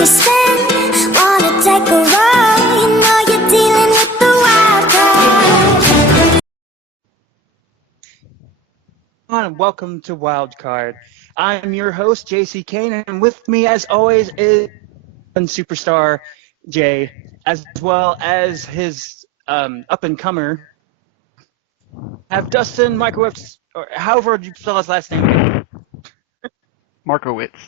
a spin. Wanna take a ride, you know you're dealing with the wild card. And welcome to Wildcard. I'm your host, JC Kane, and with me, as always, is superstar Jay, as well as his up-and-comer. Have Dustin, Markowitz, or however you spell his last name. Markowitz.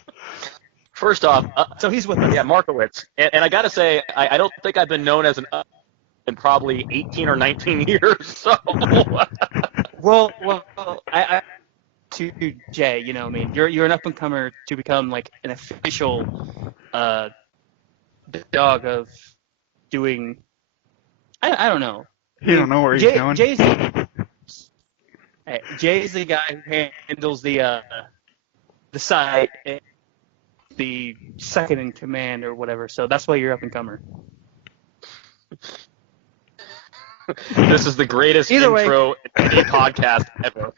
First off, So he's with us. yeah, Markowitz. And I got to say, I don't think I've been known as an in probably 18 or 19 years. So, Well, I to Jay, you know, I mean, you're an up-and-comer to become like an official dog of doing. I don't know. You don't know where he's going. Jay's the guy who handles the site, the second in command or whatever. So that's why you're up-and-comer. this is the greatest intro in any podcast ever.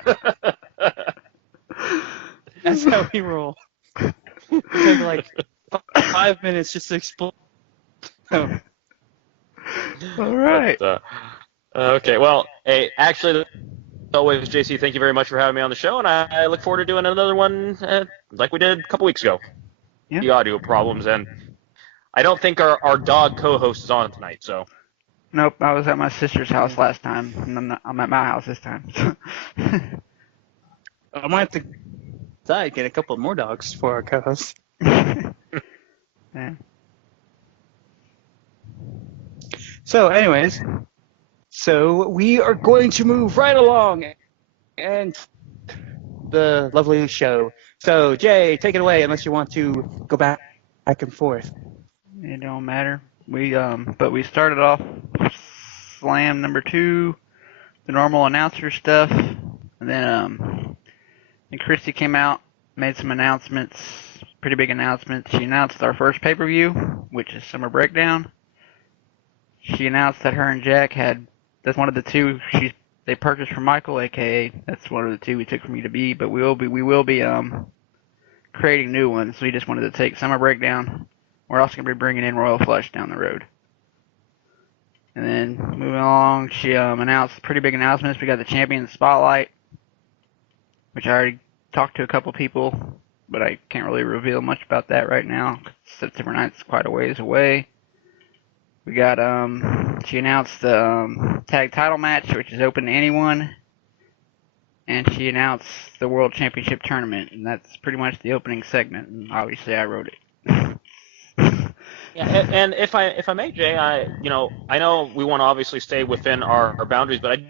That's how we roll. It took like 5 minutes just to explain. Oh. All right. But, okay, well, hey, actually, as always, JC, thank you very much for having me on the show, and I look forward to doing another one like we did a couple weeks ago. Yeah. The audio problems, and I don't think our dog co-host is on tonight, so. Nope, I was at my sister's house last time, and I'm at my house this time. I might have to get a couple more dogs for our co-host. Yeah. So, anyways, we are going to move right along and the lovely show. So, Jay, take it away, unless you want to go back and forth. It don't matter. But we started off Slam number 2, the normal announcer stuff, and then Christy came out, made some announcements, pretty big announcements. She announced our first pay-per-view, which is Summer Breakdown. She announced that her and Jack that's one of the two they purchased from Michael, aka that's one of the two we took from UW, but we will be creating new ones. So we just wanted to take Summer Breakdown. We're also going to be bringing in Royal Flush down the road. And then moving along, she announced pretty big announcements. We got the Champion Spotlight, which I already talked to a couple people, but I can't really reveal much about that right now. September 9th is quite a ways away. We got, she announced the tag title match, which is open to anyone. And she announced the World Championship Tournament, and that's pretty much the opening segment, and obviously I wrote it. Yeah, and if I may, Jay, I know we want to obviously stay within our boundaries, but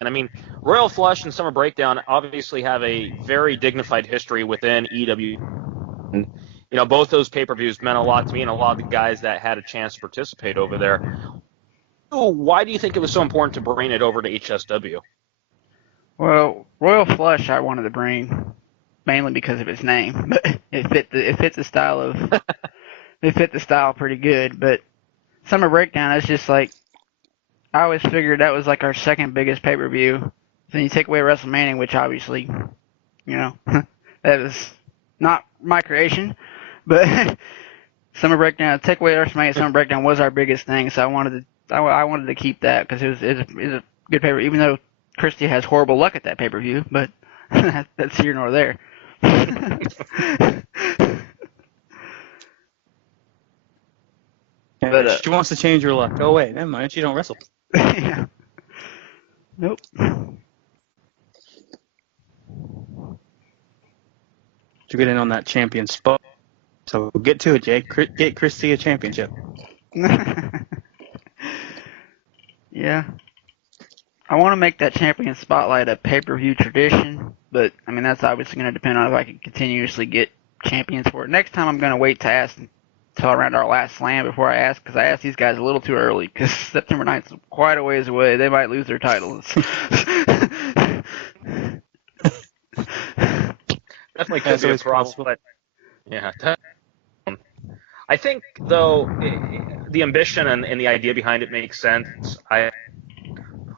I mean, Royal Flush and Summer Breakdown obviously have a very dignified history within EW. And, both those pay-per-views meant a lot to me and a lot of the guys that had a chance to participate over there. So why do you think it was so important to bring it over to HSW? Well, Royal Flush I wanted to bring mainly because of its name, but it fit the style it fit the style pretty good. But Summer Breakdown is just like, I always figured that was like our second biggest pay-per-view. Then you take away WrestleMania, which obviously, that was not my creation. But Summer Breakdown, take away WrestleMania, Summer Breakdown was our biggest thing. So I wanted to keep that because it was a good pay-per-view. Even though Christy has horrible luck at that pay-per-view, but that's here nor there. But she wants to change her luck. Oh wait, never mind. She don't wrestle. Yeah. Nope. To get in on that champion spot. So get to it, Jay. Get Christy a championship. Yeah. I want to make that champion spotlight a pay-per-view tradition, but I mean that's obviously going to depend on if I can continuously get champions for it. Next time I'm going to wait to ask until around our last slam before I ask, because I asked these guys a little too early, because September 9th is quite a ways away. They might lose their titles. Definitely could be a problem, but yeah. I think, though, the ambition and the idea behind it makes sense.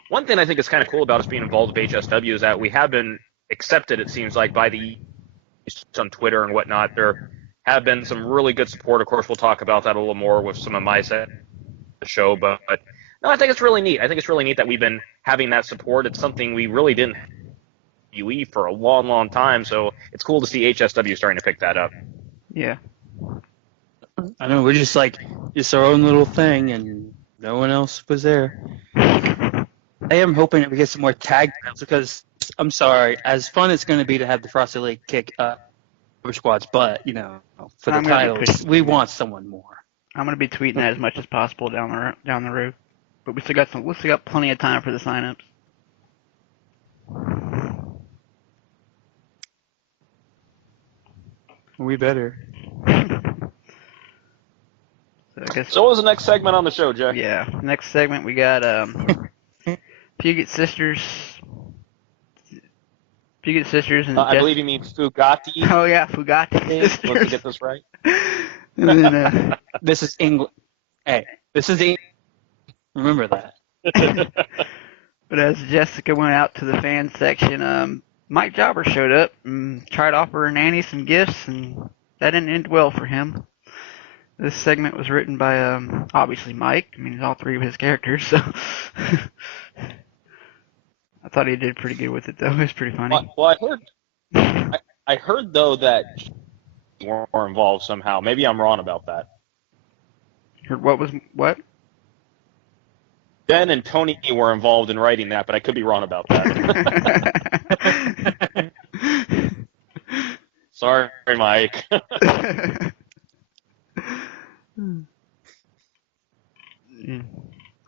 One thing I think is kind of cool about us being involved with HSW is that we have been accepted, it seems like, by the on Twitter and whatnot. They're have been some really good support. Of course, we'll talk about that a little more with some of my set of the show, but no, I think it's really neat. I think it's really neat that we've been having that support. It's something we really didn't have UE for a long, long time, so it's cool to see HSW starting to pick that up. Yeah. I know, we're just our own little thing, and no one else was there. I am hoping that we get some more tag titles because, I'm sorry, as fun as it's going to be to have the Frosted Lake kick over squads, but, for the titles, we want someone more. I'm going to be tweeting that as much as possible down the road. But we still got plenty of time for the signups. We better. So what was the next segment on the show, Jay? Yeah, next segment we got Puget Sisters. Puget Sisters and I believe you mean Fugati. Oh yeah, Fugati Sisters. Let's get this right. And then, this is England. Hey, this is England. Remember that. But as Jessica went out to the fan section, Mike Jobber showed up and tried to offer Nanny some gifts, and that didn't end well for him. This segment was written by, obviously Mike. I mean, all three of his characters, so I thought he did pretty good with it, though. It was pretty funny. Well, I heard though that were involved somehow. Maybe I'm wrong about that. What? Ben and Tony were involved in writing that, but I could be wrong about that. Sorry, Mike.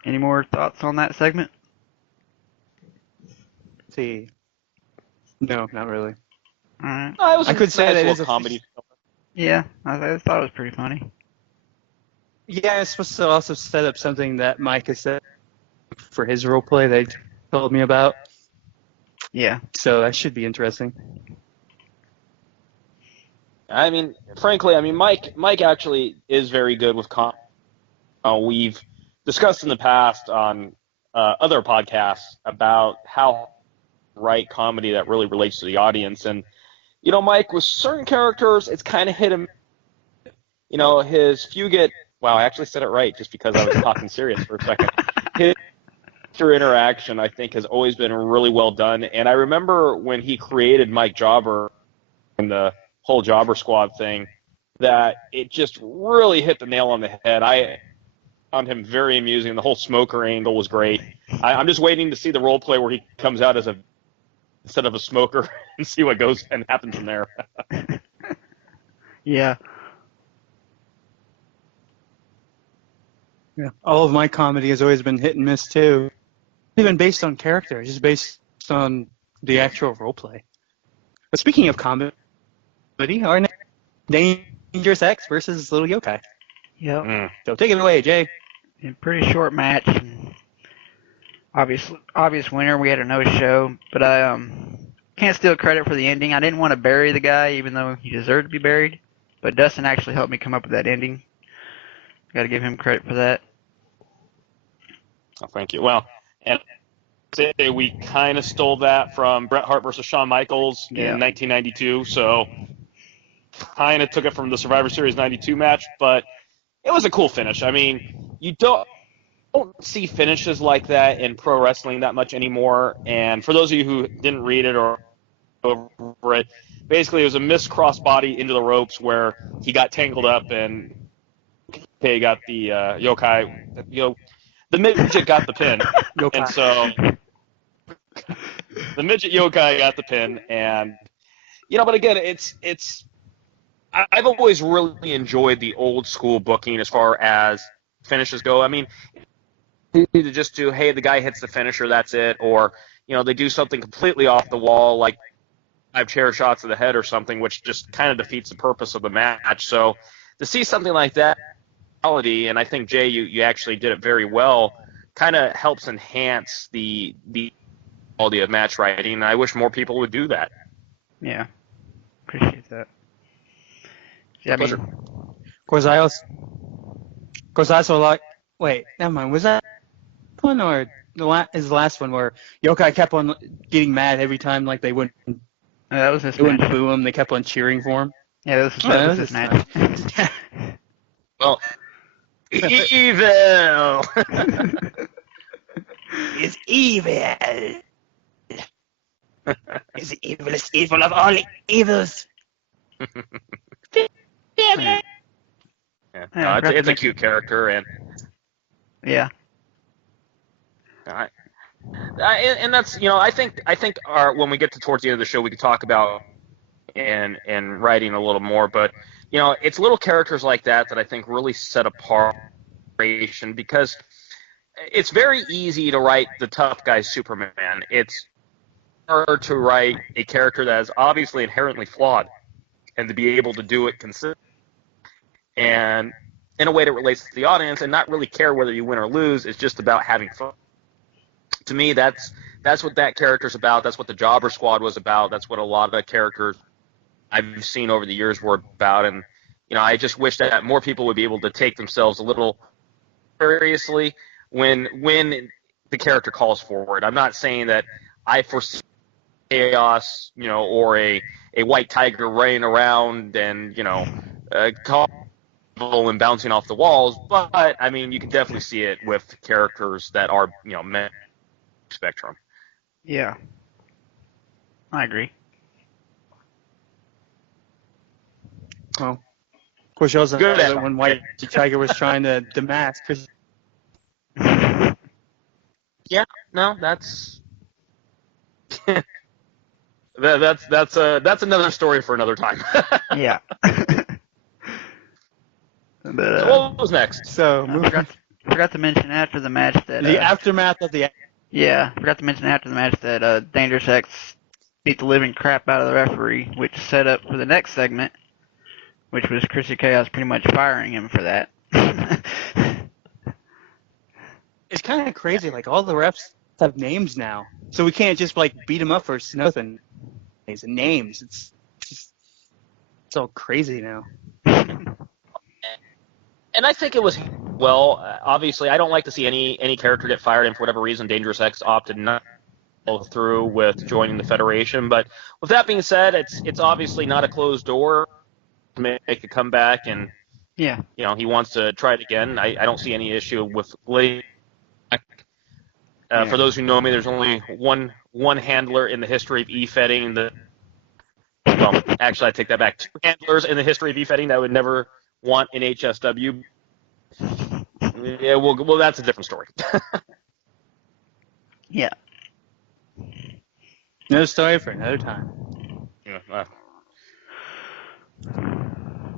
Any more thoughts on that segment? See. No, not really. All right. I could say that it is a comedy. Yeah, I thought it was pretty funny. Yeah, it's supposed to also set up something that Mike has said for his role play that he told me about. Yeah. So that should be interesting. I mean, frankly, Mike actually is very good with we've discussed in the past on other podcasts about how write comedy that really relates to the audience. And, Mike, with certain characters, it's kind of hit him. His Fugit, wow, I actually said it right just because I was talking serious for a second. His interaction, I think, has always been really well done. And I remember when he created Mike Jobber and the whole Jobber Squad thing, that it just really hit the nail on the head. I found him very amusing. The whole smoker angle was great. I'm just waiting to see the role play where he comes out as instead of a smoker and see what goes and happens from there. Yeah. Yeah. All of my comedy has always been hit and miss too. Even based on character, just based on the actual role play. But speaking of comedy, our next Dangerous X versus Little Yokai. Yep. So take it away, Jay. In a pretty short match. Obvious winner. We had a no-show, but I can't steal credit for the ending. I didn't want to bury the guy, even though he deserved to be buried. But Dustin actually helped me come up with that ending. Got to give him credit for that. Oh, thank you. Well, and we kind of stole that from Bret Hart versus Shawn Michaels in 1992. So kind of took it from the Survivor Series 92 match, but it was a cool finish. I mean, you don't see finishes like that in pro wrestling that much anymore. And for those of you who didn't read it or over it, basically it was a missed crossbody into the ropes where he got tangled up and he got the yokai, the midget got the pin. And so the midget yokai got the pin, and but again, it's I've always really enjoyed the old school booking as far as finishes go. I mean, either just do, hey, the guy hits the finisher, that's it, or they do something completely off the wall, like 5 chair shots to the head or something, which just kind of defeats the purpose of the match. So to see something like that, and I think Jay, you actually did it very well, kind of helps enhance the quality of match writing. And I wish more people would do that. Yeah, appreciate that. Yeah, Pleasure. Of course, I also like. Wait, never mind. Was that one or is the last one where Yokai kept on getting mad every time, like they wouldn't? That was his they wouldn't boo him. They kept on cheering for him. Yeah, that was his match. Well, evil is evil. Is the evilest evil of all evils. Yeah. No, it's a cute character, and and that's I think when we get towards the end of the show, we could talk about and writing a little more, but it's little characters like that I think really set apart creation, because it's very easy to write the tough guy Superman. It's hard to write a character that is obviously inherently flawed, and to be able to do it consistently and in a way that relates to the audience, and not really care whether you win or lose. It's just about having fun. To me, that's what that character's about. That's what the Jobber Squad was about. That's what a lot of the characters I've seen over the years were about. And I just wish that more people would be able to take themselves a little seriously when the character calls for it. I'm not saying that I foresee chaos, or a white tiger running around and and bouncing off the walls, but I mean, you can definitely see it with characters that are spectrum. Yeah, I agree. Well, of course, you also Good know that when White Tiger was trying to demask Chris. Yeah, no, that's that's another story for another time. Yeah. But, So what was next? So I forgot to mention after the match that the aftermath of the. Yeah, forgot to mention after the match that Dangerous X beat the living crap out of the referee, which set up for the next segment, which was Chrissy Chaos pretty much firing him for that. It's kind of crazy. Like, all the refs have names now, so we can't just beat them up for nothing. It's names. It's all crazy now. And I think it was obviously, I don't like to see any character get fired, and for whatever reason, Dangerous X opted not to go through with joining the Federation. But with that being said, it's obviously not a closed door to make a comeback, and Yeah. he wants to try it again. I don't see any issue with Blade. For those who know me, there's only one handler in the history of e-fetting. Well, actually, I take that back. 2 handlers in the history of e-fetting that would never want an HSW. Yeah, well, that's a different story. Yeah. Another story for another time.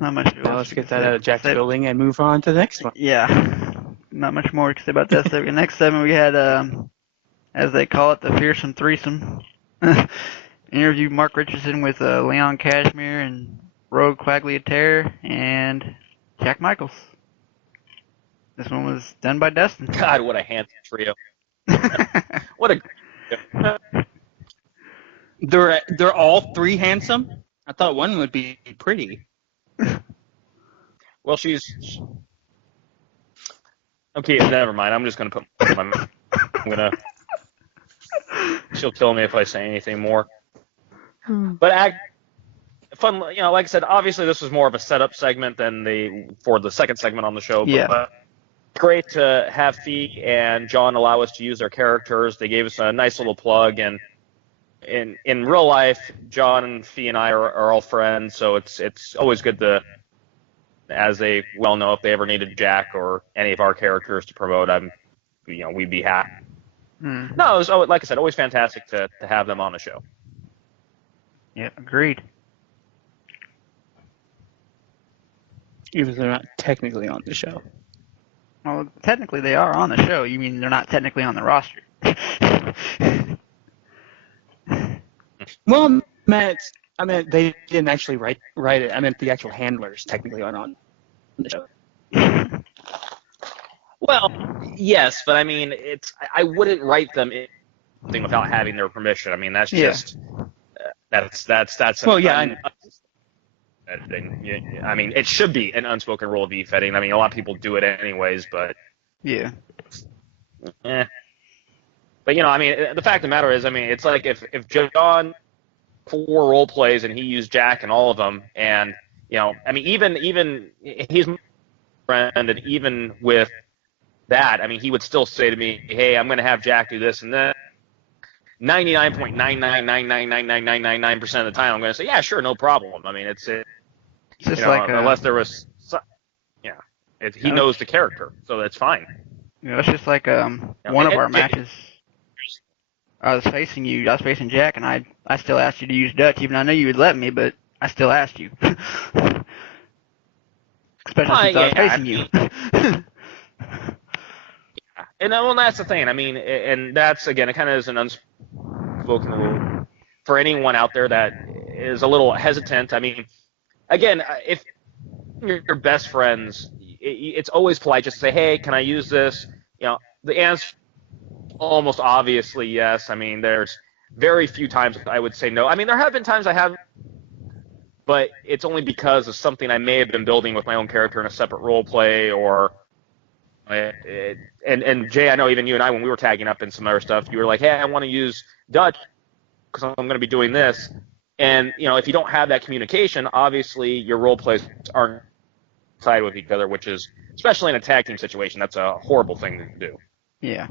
Not much. Now let's get that out of Jack's building and move on to the next one. Yeah. Not much more to say about that segment. Next segment we had, as they call it, the fearsome threesome. Interviewed Mark Richardson with Leon Cashmere and Rogue Quagliatore and Jack Michaels. This one was done by Dustin. God, what a handsome trio! What a They're all 3 handsome. I thought one would be pretty. well, she's okay. Never mind. I'm just gonna put my. She'll kill me if I say anything more. But fun, like I said, obviously this was more of a setup segment than for the second segment on the show. Yeah. But great to have Fee and John allow us to use their characters. They gave us a nice little plug, and in real life, John and Fee and I are all friends, so it's always good to, as they well know, if they ever needed Jack or any of our characters to promote, we'd be happy. No, it was, like I said, always fantastic to have them on the show. Yeah, agreed. Even though they're not technically on the show. Well, technically they are on the show. You mean they're not technically on the roster? Well, I meant they didn't actually write it. I meant the actual handlers technically aren't on the show. Well, yes, but I mean, I wouldn't write them anything without having their permission. I mean, that's just that's. Well, yeah. I mean, it should be an unspoken rule of e-fetting. I mean, a lot of people do it anyways, but Yeah. But I mean, the fact of the matter is, I mean, it's like if John 4 role plays and he used Jack in all of them, and I mean, even he's my friend, and even with that, I mean, he would still say to me, "Hey, I'm going to have Jack do this and that." 99.999999999% of the time, I'm going to say, "Yeah, sure, no problem." I mean, it's just like unless there was, he knows the character, so that's fine. It's just like one of our matches. I was facing Jack, and I still asked you to use Dutch, even though I knew you would let me, but I still asked you. Especially since I was facing you. And well, that's the thing. I mean, and that's, again, it kind of is an unspoken rule for anyone out there that is a little hesitant. I mean, again, if you're your best friends, it's always polite just to say, "Hey, can I use this?" The answer almost obviously yes. I mean, there's very few times I would say no. I mean, there have been times I have, but it's only because of something I may have been building with my own character in a separate role play, or and Jay, I know even you and I, when we were tagging up in some other stuff, you were like, "Hey, I want to use Dutch because I'm going to be doing this." And if you don't have that communication, obviously your role plays aren't tied with each other, which is, especially in a tag team situation, that's a horrible thing to do. Yeah.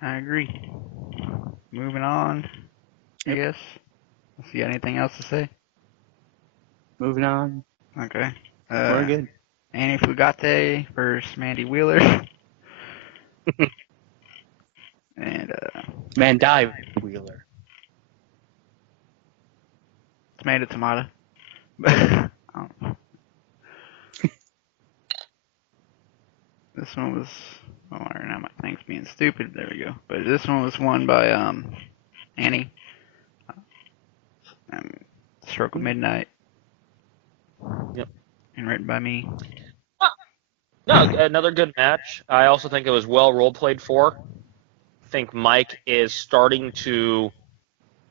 I agree. Moving on, I guess. If you got anything else to say? Moving on. Okay. We're good. Annie Fugate versus Mandy Wheeler. And Mandy Wheeler. Tomato. This one was, now my thing's being stupid. There we go. But this one was won by Annie. Stroke of Midnight. Yep. And written by me. No, another good match. I also think it was well role played for. I think Mike is starting to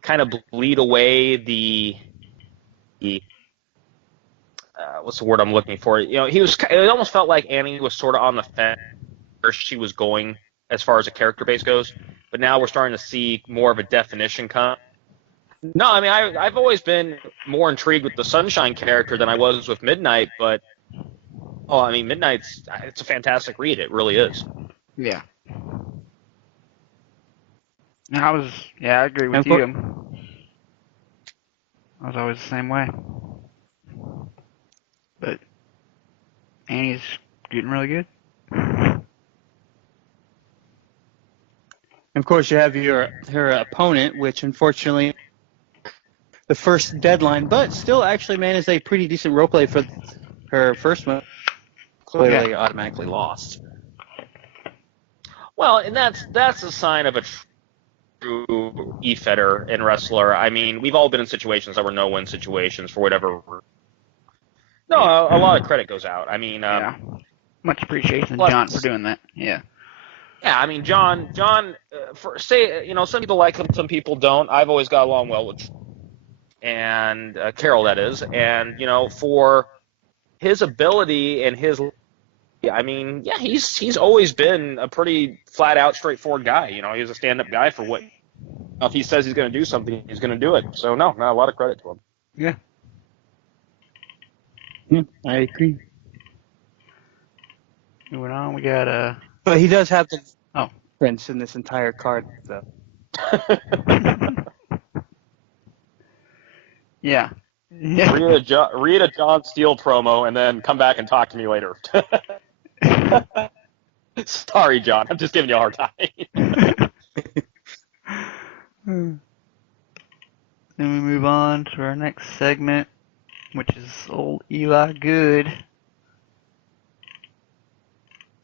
kind of bleed away the what's the word I'm looking for? It almost felt like Annie was sort of on the fence where she was going as far as a character base goes, but now we're starting to see more of a definition come. No, I mean, I've always been more intrigued with the Sunshine character than I was with Midnight, but I mean, it's a fantastic read. It really is. Yeah. I agree with you. I was always the same way. But Annie's getting really good. Of course, you have her opponent, which unfortunately the first deadline, but still actually managed a pretty decent role play for her first one. Clearly, automatically lost. Well, and that's a sign of a true e-fetter and wrestler. I mean, we've all been in situations that were no-win situations for whatever. No, a lot of credit goes out. I mean, much appreciation to John for doing that. Yeah. Yeah, I mean, John, some people like him, some people don't. I've always got along well with, and Carol, that is, and for his ability and his, I mean, yeah, he's always been a pretty flat out, straightforward guy. He's a stand-up guy for what. If he says he's going to do something, he's going to do it. So no, a lot of credit to him. Yeah. I agree. Moving on, we got But he does have the prince in this entire card, though. Yeah. Read a John Steele promo and then come back and talk to me later. Sorry, John. I'm just giving you a hard time. Then we move on to our next segment, which is old Eli Good.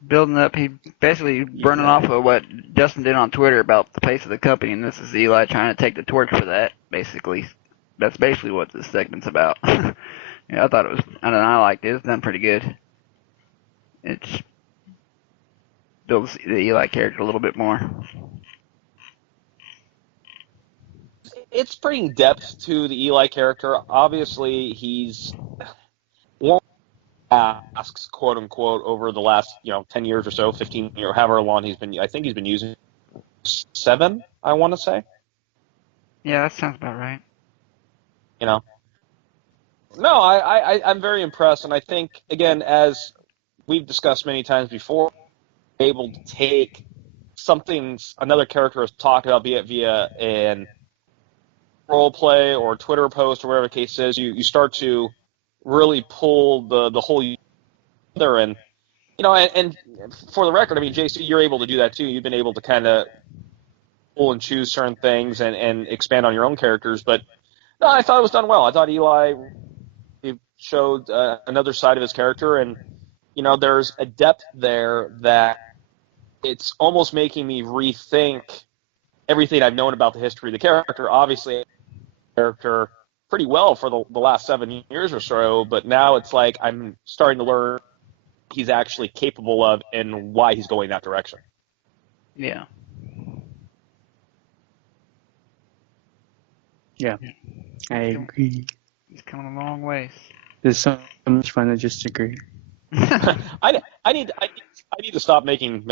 Building up, he basically burning off of what Dustin did on Twitter about the pace of the company, and this is Eli trying to take the torch for that, basically. That's basically what this segment's about. I thought it was, I liked it. It's done pretty good. It builds the Eli character a little bit more. It's bringing depth to the Eli character. Obviously, he's asks, quote unquote, over the last 10 years or so, 15 years, however long he's been. I think he's been using 7. I want to say. Yeah, that sounds about right. You know. No, I'm very impressed, and I think again, as we've discussed many times before, able to take something another character has talked about, be it via an role play or Twitter post or whatever the case is, you start to really pull the whole together. And and for the record, I mean, JC, you're able to do that too. You've been able to kind of pull and choose certain things and expand on your own characters. But no, I thought it was done well. I thought Eli showed another side of his character, and there's a depth there that it's almost making me rethink everything I've known about the history of the character. Obviously, character pretty well for the last 7 years or so, but now it's like I'm starting to learn he's actually capable of and why he's going that direction. Yeah. Yeah, I agree. He's coming a long ways. It's so much fun to just agree. I need to stop making.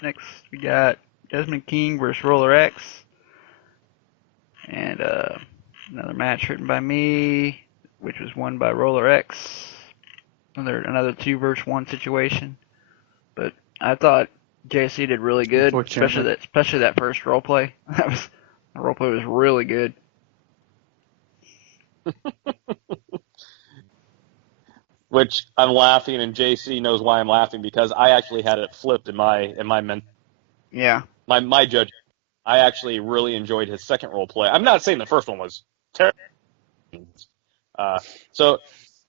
Next, we got Desmond King versus Roller X, and another match written by me, which was won by Roller X. Another 2-versus-1 situation, but I thought JC did really good, especially that first role play. The role play was really good. Which I'm laughing, and JC knows why I'm laughing, because I actually had it flipped in my Yeah. My judge. I actually really enjoyed his second role play. I'm not saying the first one was terrible. So,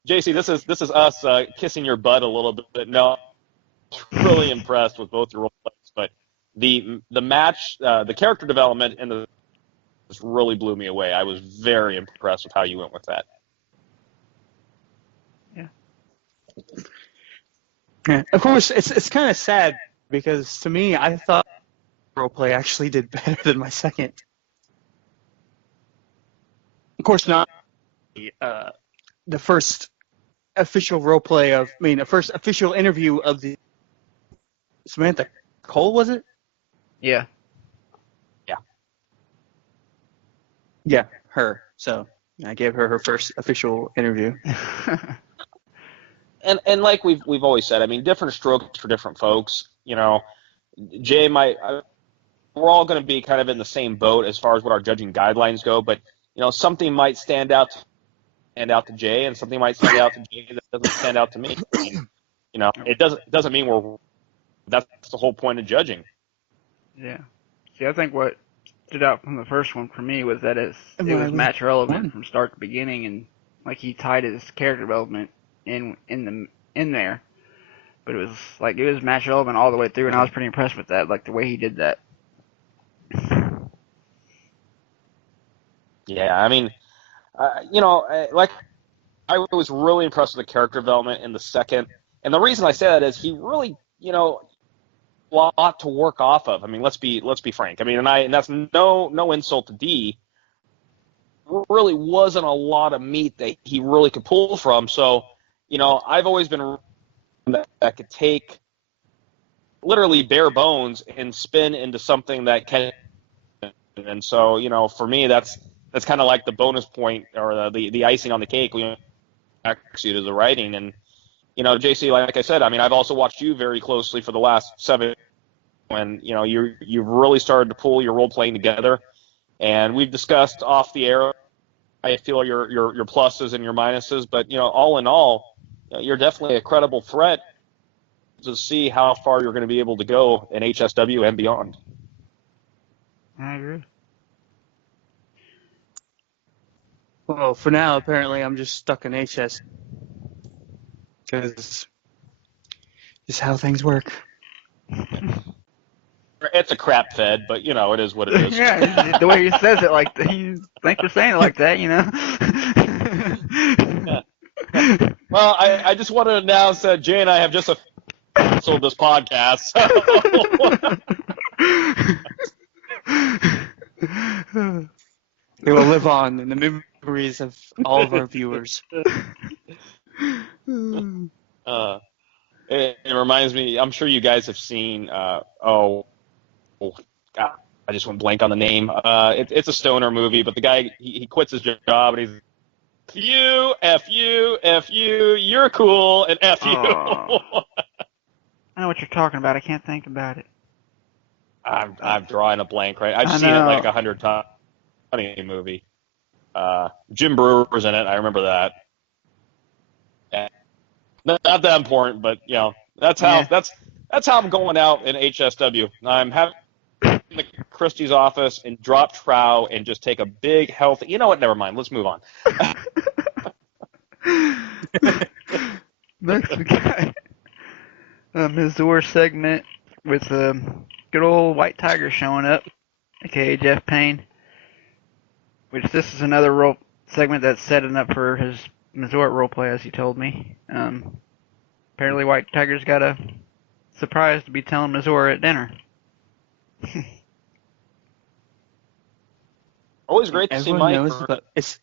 JC, this is us kissing your butt a little bit. No, really impressed with both your role plays, but the match, the character development, and just really blew me away. I was very impressed with how you went with that. Yeah. Of course, it's kind of sad because to me, I thought roleplay actually did better than my second. Of course, not the first official roleplay the first official interview of the Samantha Cole, was it? Yeah. Yeah, her. So I gave her first official interview. And like we've always said, I mean, different strokes for different folks. Jay we're all going to be kind of in the same boat as far as what our judging guidelines go, but something might stand out to Jay, and something might stand out to Jay that doesn't stand out to me. I mean, it doesn't mean that's the whole point of judging. Yeah. See, I think what stood out from the first one for me was that it was match relevant from start to beginning, and like he tied his character development in there, but it was match relevant all the way through, and I was pretty impressed with that, like the way he did that. Yeah, I mean, like I was really impressed with the character development in the second, and the reason I say that is he really, a lot to work off of. I mean, let's be frank. I mean, and that's no insult to D. Really wasn't a lot of meat that he really could pull from. So, I've always been that could take literally bare bones and spin into something that can. And so, for me, that's kind of like the bonus point or the icing on the cake. We actually to the writing. And JC, like I said, I mean, I've also watched you very closely for the last 7. When you've really started to pull your role playing together, and we've discussed off the air. I feel your pluses and your minuses, but all in all, you're definitely a credible threat to see how far you're going to be able to go in HSW and beyond. I agree. Well, for now, apparently, I'm just stuck in HS because it's how things work. It's a crap fed, but it is what it is. Yeah, the way he says it, like thanks for saying it like that, Yeah. Well, I just want to announce that Jay and I have just canceled this podcast. So. It will live on in the memories of all of our viewers. It reminds me. I'm sure you guys have seen. God, I just went blank on the name. It's a stoner movie, but the guy he quits his job and he's you, F you, F you, you're cool, and F you. Oh. I know what you're talking about. I can't think about it. I'm drawing a blank, right? I've I seen it know. like 100 times. Funny movie. Jim Brewer's in it. I remember that. And not that important, but that's how Yeah. that's how I'm going out in HSW. I'm having the Christie's office and drop trow and just take a big healthy. You know what? Never mind. Let's move on. Next we got a Missouri segment with good old White Tiger showing up, aka Jeff Payne. Which this is another role segment that's setting up for his Missouri roleplay, as he told me. Apparently White Tiger's got a surprise to be telling Missouri at dinner. Always great to see Everyone Mike. knows, but it's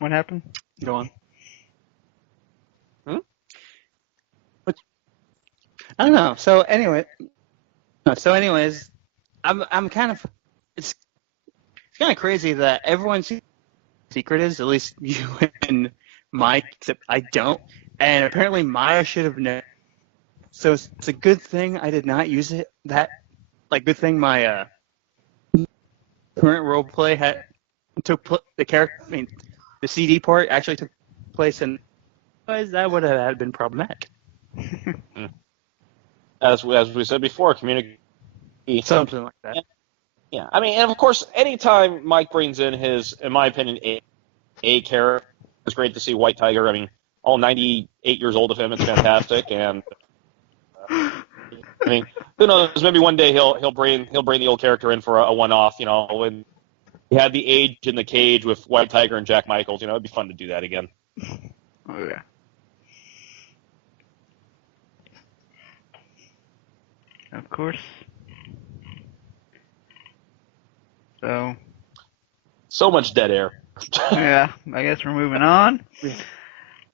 What happened? go on. Hmm? I don't know. Anyways, I'm kind of it's kind of crazy that everyone's secret is, at least you and Mike, except I don't. And apparently Maya should have known. So it's a good thing I did not use it. Good thing my current role play the CD part actually took place, and otherwise that would have been problematic. As we said before, communicate. Something like that. Yeah, I mean, and of course, anytime Mike brings in his, in my opinion, a character, it's great to see White Tiger. I mean, all 98 years old of him, it's fantastic. And I mean, who knows? Maybe one day he'll bring the old character in for a one-off. When he had the Age in the Cage with White Tiger and Jack Michaels. It'd be fun to do that again. Oh, yeah. Of course. So much dead air. Yeah, I guess we're moving on to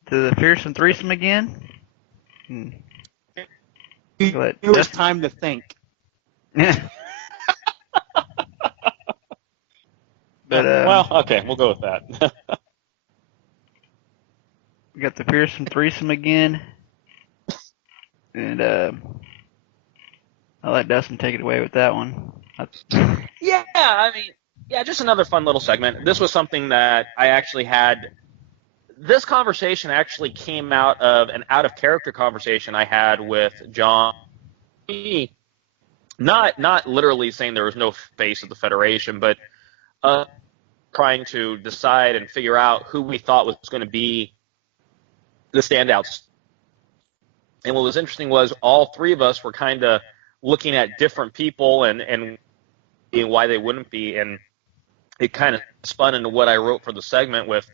the fearsome threesome again. It was time to think. Yeah. But well, okay, we'll go with that. we got the fearsome threesome again, and I'll let Dustin take it away with that one. Yeah, I mean, just another fun little segment. This was something that I actually had. This conversation actually came out of an out-of-character conversation I had with John. Not literally saying there was no face of the Federation, but trying to decide and figure out who we thought was going to be the standouts. And what was interesting was all three of us were kind of looking at different people and why they wouldn't be, and it kind of spun into what I wrote for the segment with,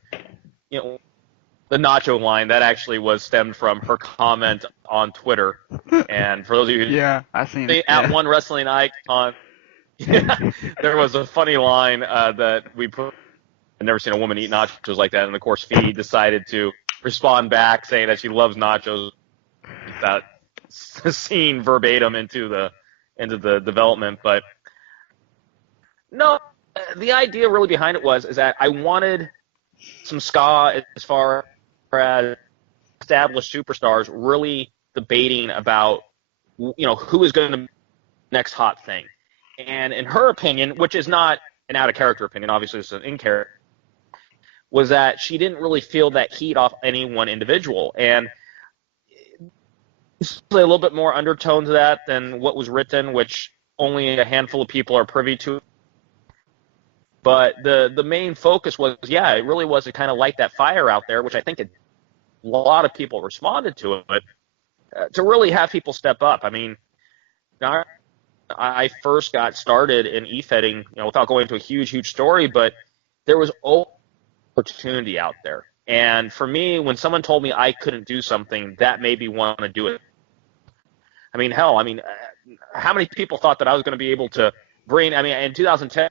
the nacho line. That actually was stemmed from her comment on Twitter. And for those of you who I seen it. at One Wrestling Icon, there was a funny line that we put. I've never seen a woman eat nachos like that. And of course, Fee decided to respond back saying that she loves nachos. That scene verbatim into the development, but no, the idea really behind it is that I wanted some ska as far as established superstars really debating about who is going to be the next hot thing. And in her opinion, which is not an out of character opinion, obviously it's an in character, was that she didn't really feel that heat off any one individual. And it's a little bit more undertone to that than what was written, which only a handful of people are privy to. But the main focus was, it really was to kind of light that fire out there, which I think a lot of people responded to it, but to really have people step up. I mean, I first got started in e-fetting, without going into a huge story, but there was opportunity out there. And for me, when someone told me I couldn't do something, that made me want to do it. I mean, hell, how many people thought that I was going to be able to bring, in 2010,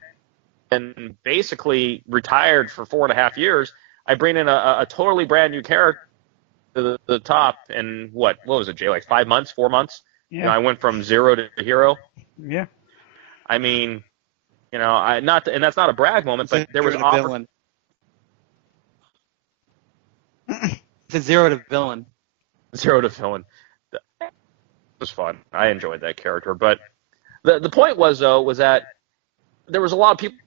and basically retired for 4.5 years, I bring in a totally brand new character to the top in what was it, Jay? Like 5 months, 4 months? Yeah. You know, I went from zero to hero. Yeah. I mean, you know, and that's not a brag moment, but there was villain. It's a zero to villain. Zero to villain. It was fun. I enjoyed that character, but the point was that there was a lot of people.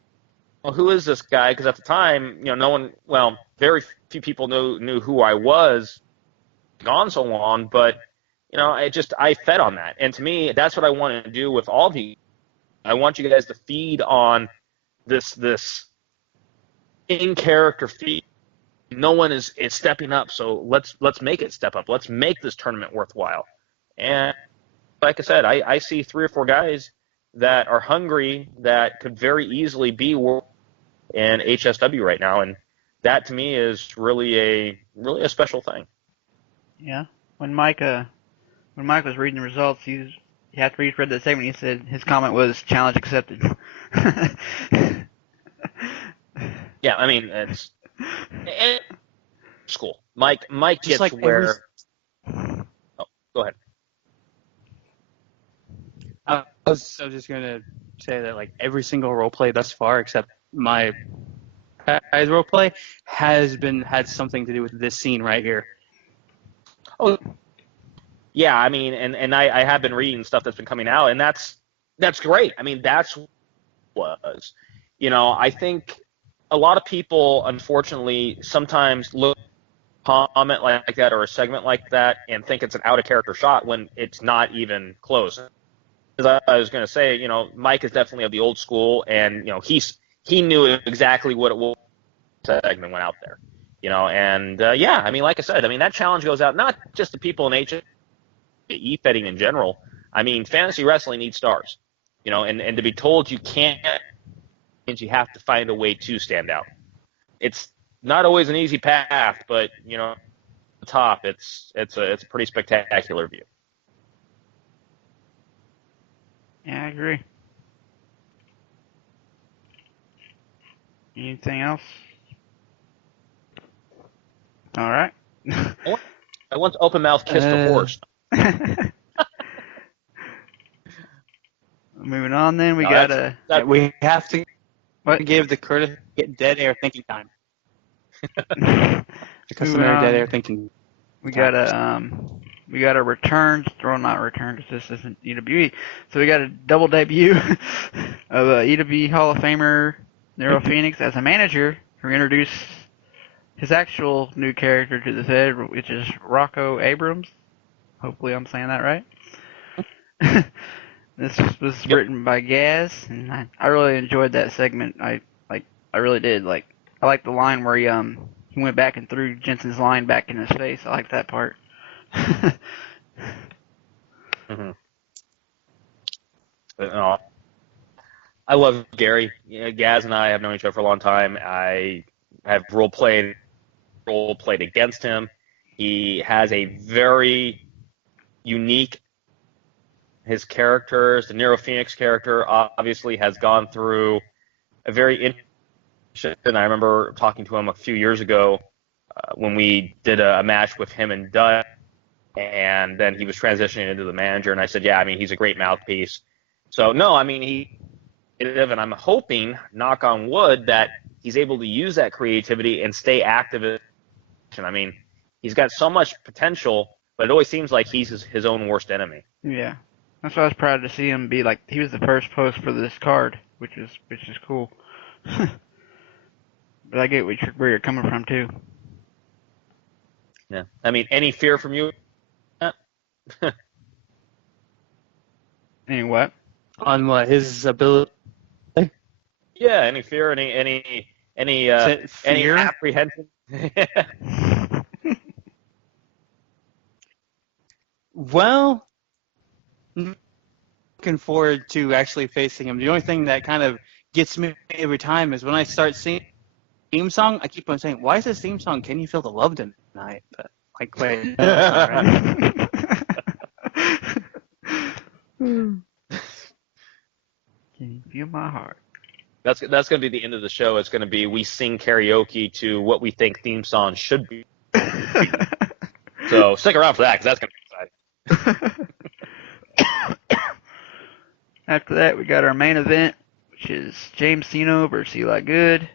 Well, who is this guy? Because at the time, you know, very few people knew who I was. Gone so long, but you know, I fed on that, and to me, that's what I want to do with all of you. I want you guys to feed on this in character feed. No one is stepping up, so let's make it step up. Let's make this tournament worthwhile. And like I said, I see 3 or 4 guys that are hungry that could very easily be in HSW right now, and that to me is really a special thing. Yeah. When Mike was reading the results, after he read that segment, he said his comment was challenge accepted. Yeah, I mean it's cool. Mike Just gets like where. Oh, go ahead. I was just gonna say that like every single role play thus far, except my role play, had something to do with this scene right here. Oh, yeah. I mean, and I have been reading stuff that's been coming out, and that's great. I mean, that's was, you know, I think a lot of people, unfortunately, sometimes look comment like that or a segment like that and think it's an out of character shot when it's not even close. As I was going to say, you know, Mike is definitely of the old school, and you know, he knew exactly what it was. Segment went out there, you know, and yeah, I mean, like I said, I mean that challenge goes out not just to people in e-fetting in general. I mean, fantasy wrestling needs stars, you know, and to be told you can't, means you have to find a way to stand out. It's not always an easy path, but you know, at the top, it's a pretty spectacular view. Yeah, I agree. Anything else? All right. I once open mouth kissed a horse. Moving on, then we we have to what? give the courtesy get dead air thinking time. The customary dead air thinking. We got a return, not return because this isn't EWE. So we got a double debut of EWE Hall of Famer Nero Phoenix as a manager who introduced his actual new character to the Fed, which is Rocco Abrams. Hopefully I'm saying that right. This was written by Gaz, and I really enjoyed that segment. I really did. Like, I liked the line where he went back and threw Jensen's line back in his face. I liked that part. Mm-hmm. I love Gary. You know, Gaz and I have known each other for a long time. I have role played against him. He has a very unique. His characters, the Nero Phoenix character, obviously has gone through a very interesting. And I remember talking to him a few years ago when we did a match with him and Dustin, and then he was transitioning into the manager. And I said, yeah, I mean, he's a great mouthpiece. So no, I mean, and I'm hoping, knock on wood, that he's able to use that creativity and stay active. I mean, he's got so much potential, but it always seems like he's his own worst enemy. Yeah. That's why I was proud to see him be like, he was the first post for this card, which is cool. But I get where you're coming from too. Yeah. I mean, any fear from you? Any what? On what? His ability? Yeah, any fear, any apprehension? Well, looking forward to actually facing him. The only thing that kind of gets me every time is when I start singing the theme song, I keep on saying, why is this theme song, Can You Feel the Love Tonight? But, like, wait. No, that's not right. Can you feel my heart? That's going to be the end of the show. It's going to be we sing karaoke to what we think theme songs should be. So stick around for that because that's going to be exciting. After that, we got our main event, which is James Cena versus Eli Good.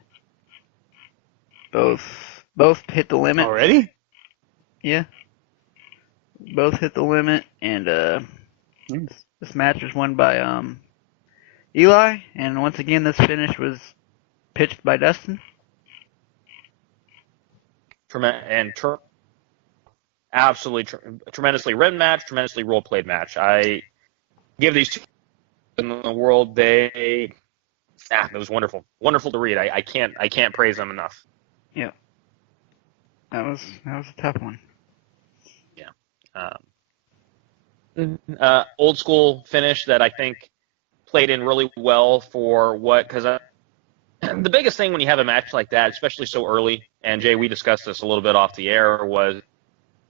Both hit the limit. Already? Yeah. Both hit the limit, and this match was won by Eli, and once again, this finish was pitched by Dustin. Absolutely tremendously written match, tremendously role played match. I give these two in the world. It was wonderful to read. I can't praise them enough. Yeah, that was a tough one. Yeah, old school finish that I think played in really well for because the biggest thing when you have a match like that, especially so early, and Jay, we discussed this a little bit off the air, was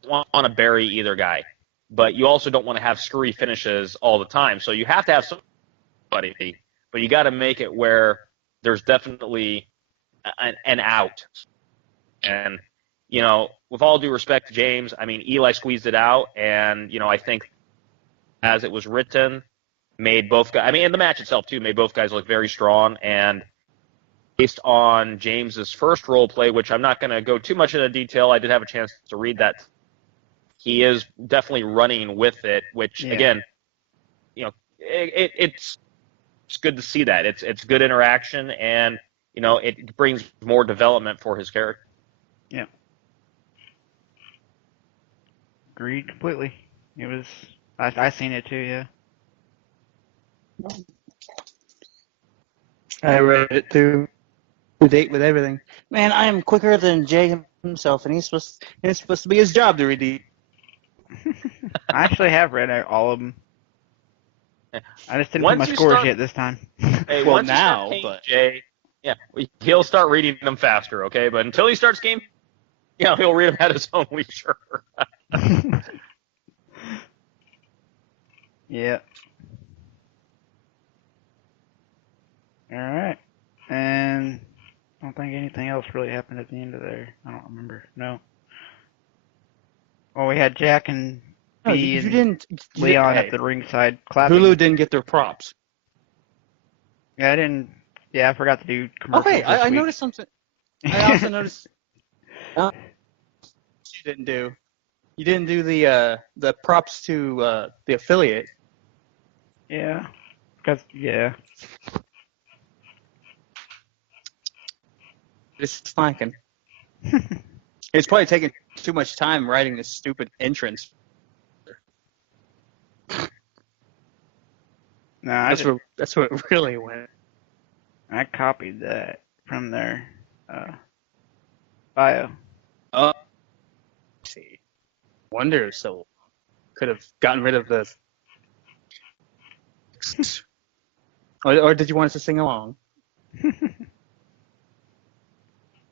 you want to bury either guy, but you also don't want to have screwy finishes all the time. So you have to have somebody, but you got to make it where there's definitely an out. And with all due respect to James, I mean, Eli squeezed it out, and I think as it was written, made both guys. I mean, and the match itself too made both guys look very strong. And based on James's first role play, which I'm not going to go too much into detail, I did have a chance to read that. He is definitely running with it, which again, it's good to see that. It's good interaction, and it brings more development for his character. Yeah. Agreed completely. It was. I seen it too. Yeah. I read it too. To date with everything. Man, I am quicker than Jay himself, and it's supposed to be his job to read the. I actually have read all of them. I just didn't put my scores yet this time. Hey, well, once now, you start but Jay, he'll start reading them faster. Okay, but until he starts game, he'll read them at his own leisure. Yeah. All right. And I don't think anything else really happened at the end of there. I don't remember. No. Well, we had Jack and B and Leon at the ringside clapping. Hulu didn't get their props. Yeah, I didn't. Yeah, I forgot to do commercials. Oh, hey, I this week. noticed something. I also noticed you didn't do. You didn't do the props to the affiliate. Yeah. Yeah. It's slacking. It's probably taking too much time writing this stupid entrance. No, that's what it really went. I copied that from their bio. Oh, see. Wonder so could have gotten rid of the. Or did you want us to sing along?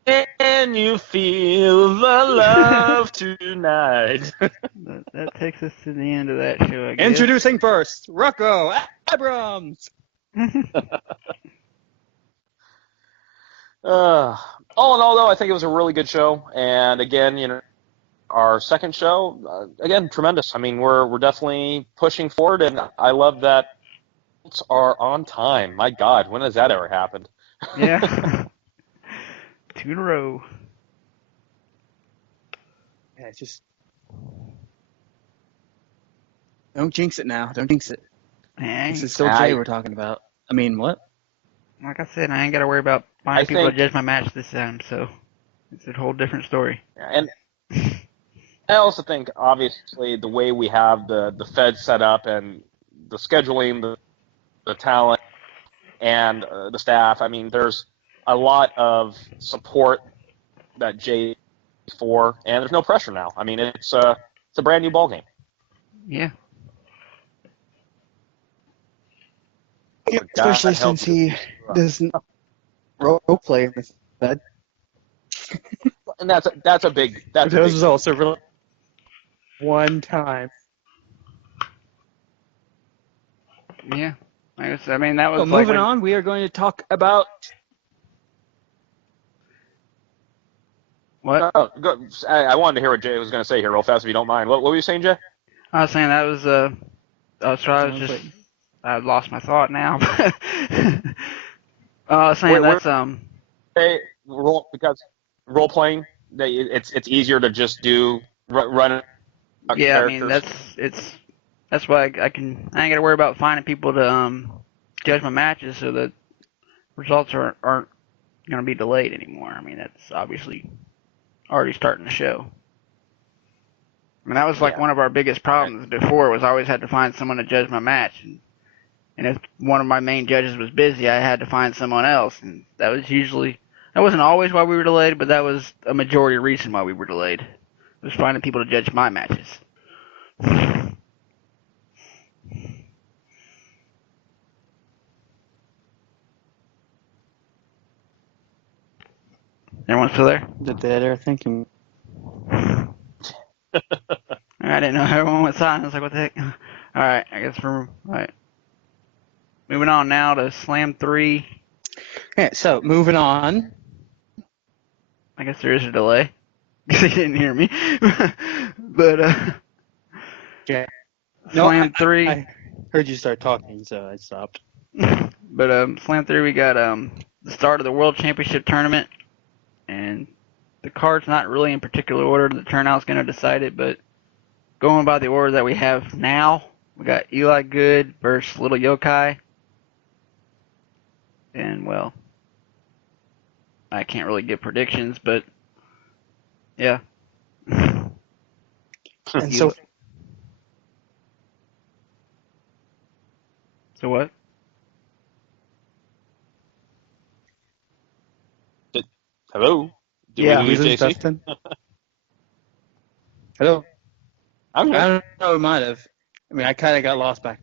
Can you feel the love tonight? that takes us to the end of that show, I guess. Introducing first, Rocco Abrams. All in all, though, I think it was a really good show. And again, our second show, again, tremendous. I mean, we're definitely pushing forward, and I love that are on time. My God, when has that ever happened? Yeah. 2 in a row. Yeah, just don't jinx it now. Don't jinx it. This is still Jay we're talking about. I mean, what? Like I said, I ain't got to worry about finding people to judge my match this time, so it's a whole different story. And I also think, obviously, the way we have the Fed set up and the scheduling, the talent, and the staff, I mean, there's a lot of support that Jay for, and there's no pressure now. I mean, it's a brand new ballgame. Yeah. Especially since he doesn't role play in this bed. And that's a big. That was also really one time. Yeah. I mean, that was So moving on, we are going to talk about. What? I wanted to hear what Jay was going to say here real fast, if you don't mind. What were you saying, Jay? I was saying that was I lost my thought now. I was saying that's Hey, because role playing, it's easier to just do run. Yeah, I mean characters. that's why I ain't gotta worry about finding people to judge my matches, so that results aren't gonna be delayed anymore. I mean, that's obviously already starting the show. I mean, that was like one of our biggest problems before, was I always had to find someone to judge my match, and if one of my main judges was busy, I had to find someone else, and that wasn't always why we were delayed, but that was a majority reason why we were delayed. Was finding people to judge my matches. Everyone still there? They're thinking. I didn't know. Everyone went silent. I was like, what the heck? Alright, I guess alright. Moving on now to Slam 3. Okay, so moving on. I guess there is a delay. Because they didn't hear me. But, Okay. Slam 3. I heard you start talking, so I stopped. But, Slam 3, we got, the start of the World Championship Tournament. And the card's not really in particular order. The turnout's going to decide it, but going by the order that we have now, we got Eli Good versus Little Yokai. And, well, I can't really give predictions, but, yeah. And so what? Hello? Did Yeah, we lose this is JC? Dustin. Hello. I'm here. I don't know. It might have. I mean, I kind of got lost back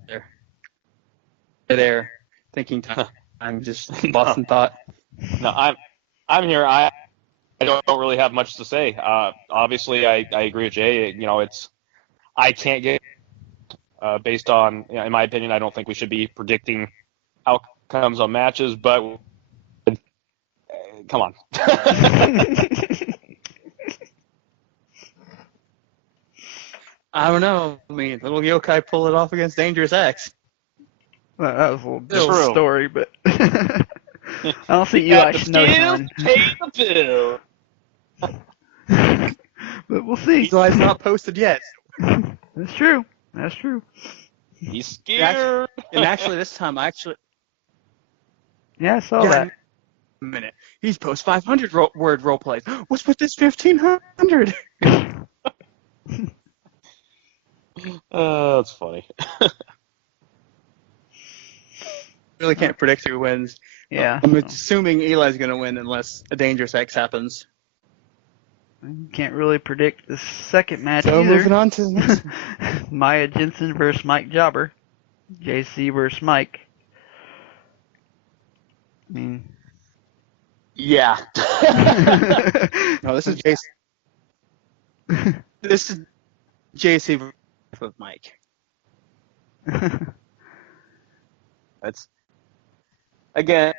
there. Thinking time. I'm just lost in thought. No, I'm here. I don't really have much to say. Obviously, I agree with Jay. I can't get based on, in my opinion, I don't think we should be predicting outcomes on matches, but come on. I don't know. I mean, Little Yokai pulled it off against Dangerous X. Well, that was a little True. Bill's story, but I don't see Eli snowshoeing. Pay the bill. But we'll see. Eli's not posted yet. That's true. That's true. He's scared. And actually, this time, Yeah, I saw that. a minute. He's post 500 word role plays. What's with this 1500? Oh, that's funny. Really can't predict who wins. Yeah. I'm assuming Eli's going to win unless a Dangerous X happens. Can't really predict the second match So either. moving on to the next Maya Jensen versus Mike Jobber. JC versus Mike. I mean, Yeah. No, this is JC. This is JC with Mike. That's again,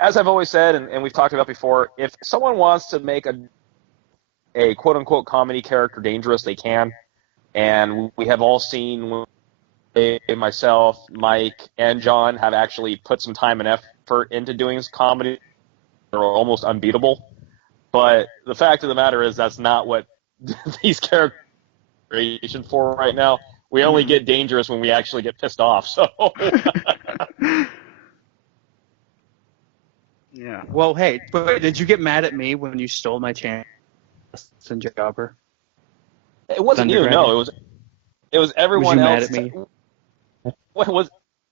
as I've always said, and we've talked about before, if someone wants to make a quote unquote comedy character dangerous, they can. And we have all seen myself, Mike, and John have actually put some time and effort into doing this comedy. They're almost unbeatable. But the fact of the matter is that's not what these characters are creation for right now. We only get dangerous when we actually get pissed off. So yeah. Well, hey, but did you get mad at me when you stole my chance, Dustin Jobber? it wasn't you. No, it was everyone Was else. you mad at me?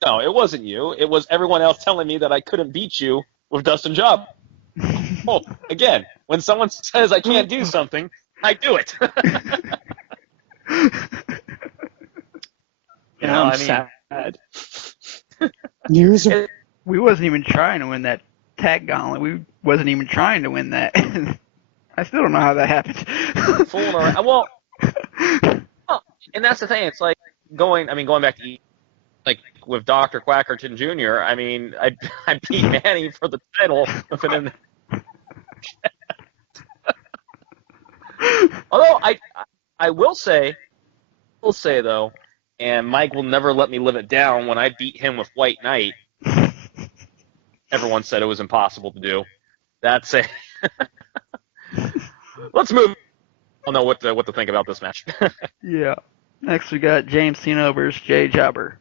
No, it wasn't you. It was everyone else telling me that I couldn't beat you with Dustin Job. Well, again, when someone says I can't do something, I do it. I'm sad. Years of We wasn't even trying to win that tag gauntlet. We wasn't even trying to win that. I still don't know how that happened. Fooling around. Well, and that's the thing. It's like going back to like with Dr. Quackerton Jr., I mean, I beat Manny for the title within the Although I will say though, and Mike will never let me live it down. When I beat him with White Knight, everyone said it was impossible to do. That's a. Let's move. I don't know what to think about this match. Yeah. Next we got James Cena versus Jay Jobber.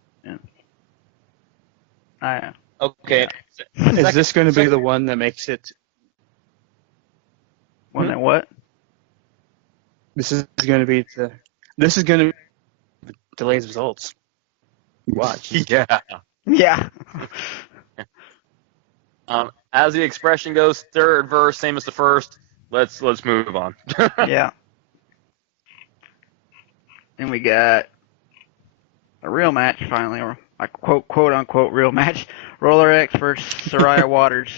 Yeah. Okay. Yeah. Is this going to be the one that makes it? One that what? This is going to be the. This is going to delays results. Watch. Yeah. Yeah. As the expression goes, third verse, same as the first. Let's move on. Yeah. And we got a real match finally, or a quote unquote real match. Roller X versus Soraya Waters,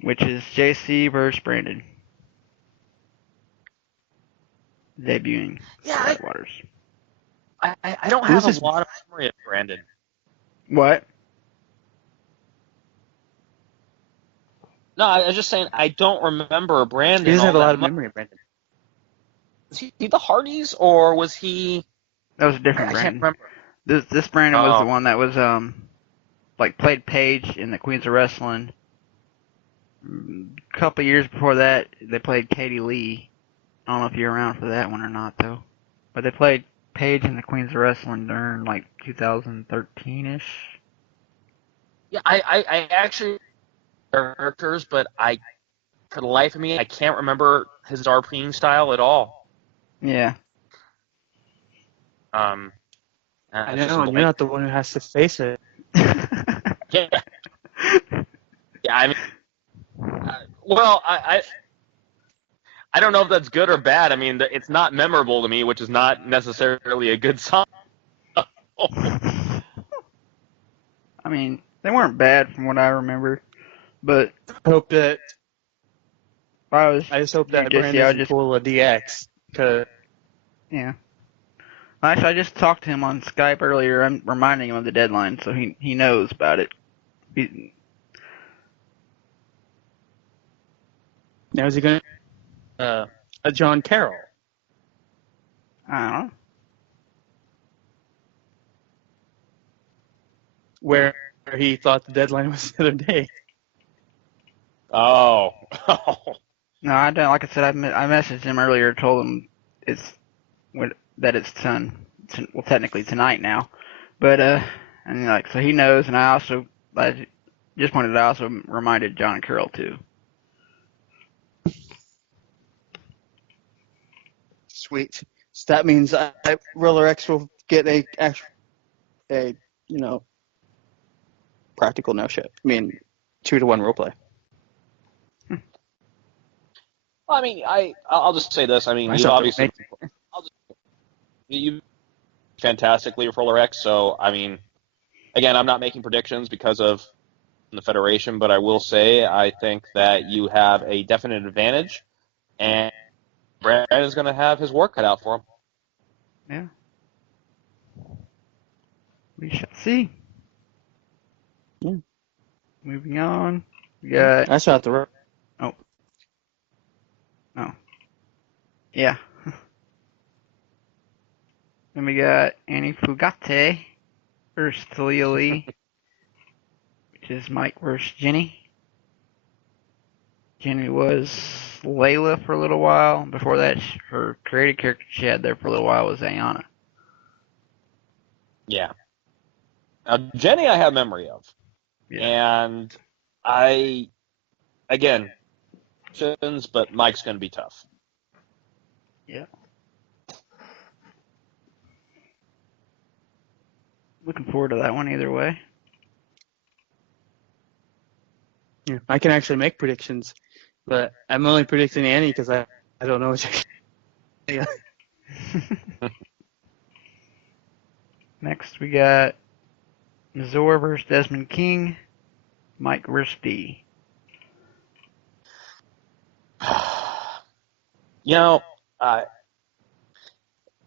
which is JC versus Brandon. Debuting Soraya Waters. I don't have a lot of memory of Brandon. What? No, I was just saying I don't remember Brandon. He doesn't have a all lot that of much. memory of Brandon. Was he the Hardys or was he? That was a different I Brandon. can't remember. This Brandon was the one that was like played Paige in the Queens of Wrestling. A couple years before that, they played Katie Lee. I don't know if you're around for that one or not though, but they played Paige in the Queens of Wrestling during like 2013-ish. Yeah, I actually characters, but for the life of me, I can't remember his RPing style at all. Yeah. I know, and you're not the one who has to face it. Yeah. Yeah, I mean, well, I don't know if that's good or bad. I mean, it's not memorable to me, which is not necessarily a good sign. I mean, they weren't bad from what I remember, but I hope that. I just hope that just, Brandon yeah, doesn't pull a DX. Cause yeah. Actually, I just talked to him on Skype earlier. I'm reminding him of the deadline, so he knows about it. now is he going to a John Carroll? I don't know. Where he thought the deadline was the other day. Oh. No, I don't. Like I said, I messaged him earlier, told him that it's done. Well, technically tonight now, but and like so he knows, and I just wanted to also reminded John Carroll too. Sweet. So that means Roller X will get a practical no shit. I mean, 2-to-1 role play. Well, I mean, I'll just say this. I mean, you've obviously you fantastically with Roller X. So, I mean, again, I'm not making predictions because of the Federation, but I will say I think that you have a definite advantage, and Brandon is going to have his work cut out for him. Yeah. We shall see. Yeah. Moving on. We got. That's not the road. Oh. Yeah. Then we got Annie Fugate versus Talia Lee, which is Mike versus Jenny. Jenny was Layla for a little while. Before that, her creative character she had there for a little while was Ayana. Yeah. Now, Jenny, I have memory of. Yeah. And again, but Mike's going to be tough. Yeah. Looking forward to that one either way. Yeah, I can actually make predictions, but I'm only predicting Annie because I don't know what you're. Next, we got Mazur versus Desmond King, Mike versus D. You know,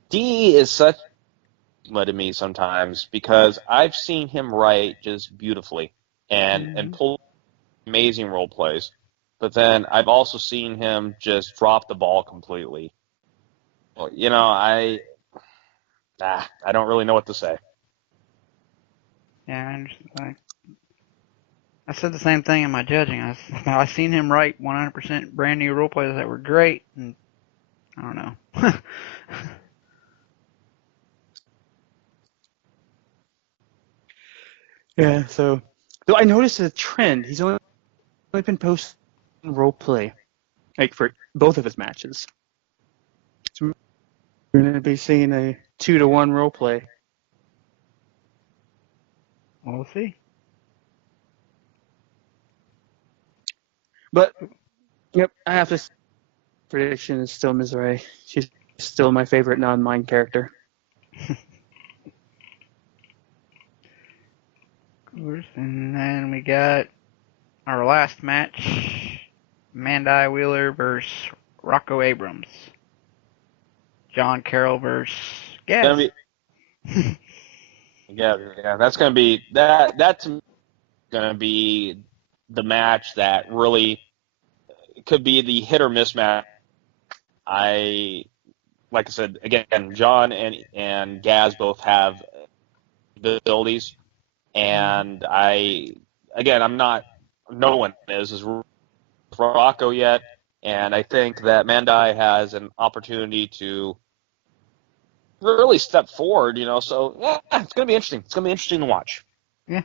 D is such to me sometimes, because I've seen him write just beautifully and pull amazing role plays, but then I've also seen him just drop the ball completely. Well, I don't really know what to say. Yeah, I understand. I said the same thing in my judging. I seen him write 100% brand new role plays that were great, and I don't know. Yeah, so I noticed a trend. He's only been posting role play, like for both of his matches. So we're going to be seeing a 2-to-1 role play. We'll see. But, yep, I have to prediction is still Misery. She's still my favorite non-mind character. And then we got our last match, Mandai Wheeler versus Rocco Abrams. John Carroll versus Gaz. Yeah, that's gonna be that's gonna be the match that really could be the hit or miss match. Like I said again, John and Gaz both have abilities, and I'm not. No one is Rocco yet, and I think that Mandai has an opportunity to really step forward. So yeah, it's gonna be interesting. It's gonna be interesting to watch. Yeah.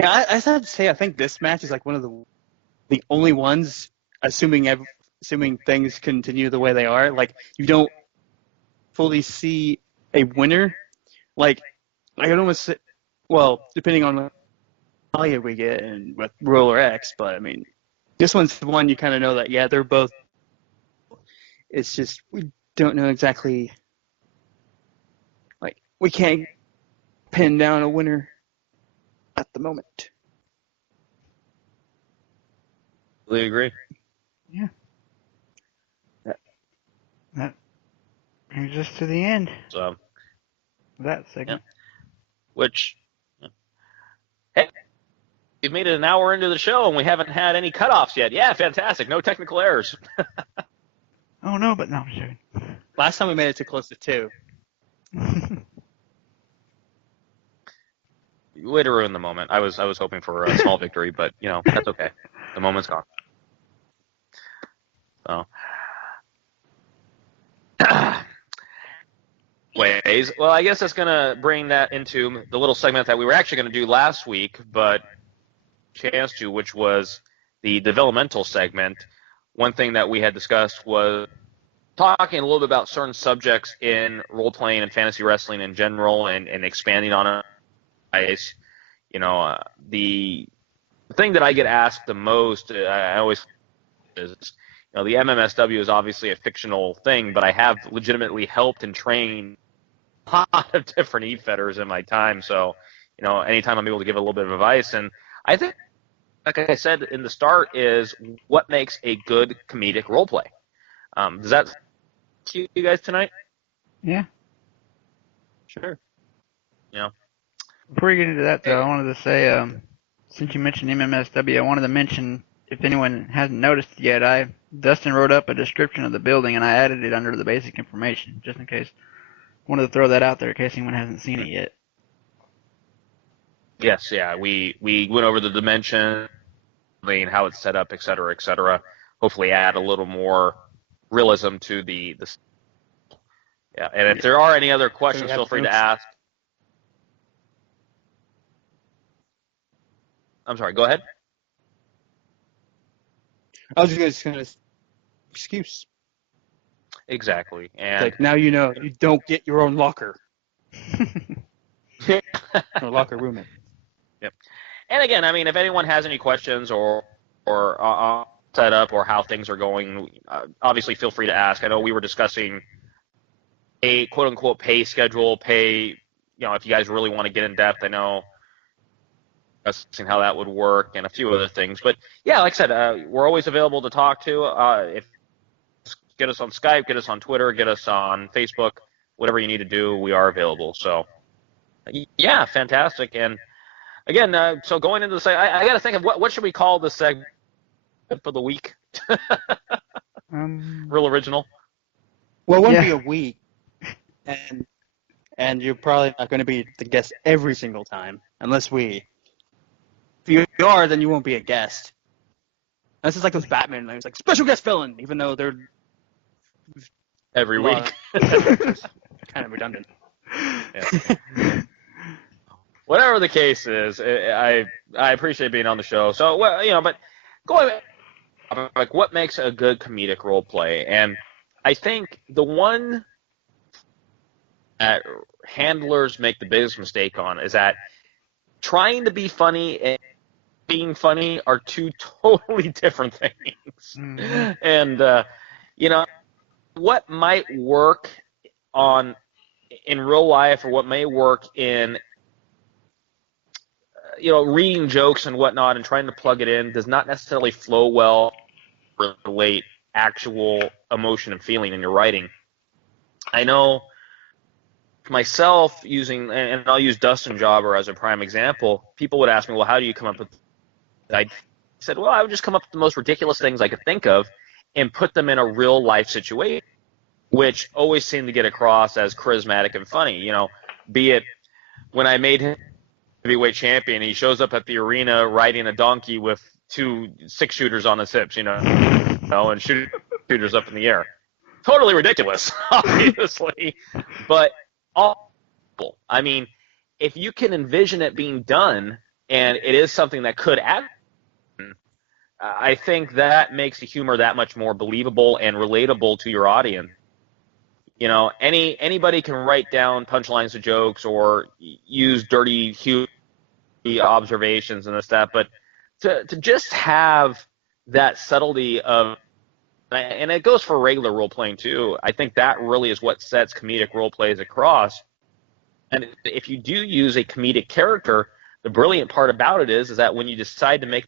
Yeah, I have to say, I think this match is like one of the only ones, assuming things continue the way they are, like you don't fully see a winner. Like I can almost say, well, depending on the value we get and with Roller X, but I mean, this one's the one you kind of know that they're both. It's just we don't know exactly. Like we can't pin down a winner at the moment. Completely agree. Yeah. That brings us to the end So of that segment. Yeah. Which, hey, we've made it an hour into the show and we haven't had any cutoffs yet. Yeah, fantastic. No technical errors. Oh no, but no, I'm joking. Last time we made it to close to 2. Way to ruin the moment. I was hoping for a small victory, but that's okay. The moment's gone. So, well, I guess that's gonna bring that into the little segment that we were actually gonna do last week, but chance to, which was the developmental segment. One thing that we had discussed was talking a little bit about certain subjects in role playing and fantasy wrestling in general, and expanding on it. The thing that I get asked the most, I always is, the MMSW is obviously a fictional thing, but I have legitimately helped and trained a lot of different e-fetters in my time. So, anytime I'm able to give a little bit of advice, and I think, like I said in the start, is what makes a good comedic role play. Does that suit you guys tonight? Yeah. Sure. Before we get into that, though, I wanted to say, since you mentioned MMSW, I wanted to mention, if anyone hasn't noticed yet, Dustin wrote up a description of the building, and I added it under the basic information, just in case. Wanted to throw that out there in case anyone hasn't seen it yet. Yes, yeah. We went over the dimension, and how it's set up, et cetera, et cetera. Hopefully add a little more realism to the yeah. And if there are any other questions, feel free to ask. I'm sorry, go ahead. I was just going to excuse. Exactly. And like now you don't get your own locker. Or locker room. Yep. And again, I mean, if anyone has any questions or setup or how things are going, obviously feel free to ask. I know we were discussing a quote unquote pay schedule, if you guys really want to get in depth. I know discussing how that would work and a few other things. But yeah, like I said, we're always available to talk to. If Get us on Skype, get us on Twitter, get us on Facebook, whatever you need to do, we are available. So, yeah, fantastic. And again, so going into the segment, I got to think of what should we call this segment for the week? Real original. Well, it wouldn't Yeah. be a week, and you're probably not going to be the guest every single time, unless we. If you are, then you won't be a guest. This is like those Batman names, like special guest villain, even though they're Every week. kind of redundant. Yeah. Whatever the case is, I appreciate being on the show. So, well, but going like what makes a good comedic role play, and I think the one that handlers make the biggest mistake on is that trying to be funny and being funny are two totally different things. Mm-hmm. And what might work in real life, or what may work in reading jokes and whatnot and trying to plug it in, does not necessarily flow well or relate actual emotion and feeling in your writing. I know myself and I'll use Dustin Jobber as a prime example. People would ask me, well, how do you come up with? I said, well, I would just come up with the most ridiculous things I could think of and put them in a real life situation, which always seemed to get across as charismatic and funny. Be it when I made him heavyweight champion, he shows up at the arena riding a donkey with 2 6-shooters on his hips, and shooters up in the air. Totally ridiculous, obviously, but awful. I mean, if you can envision it being done, and it is something that could happen, I think that makes the humor that much more believable and relatable to your audience. Anybody can write down punchlines of jokes or use dirty observations and this stuff, but to just have that subtlety of, and it goes for regular role playing too, I think that really is what sets comedic role plays across. And if you do use a comedic character, the brilliant part about it is that when you decide to make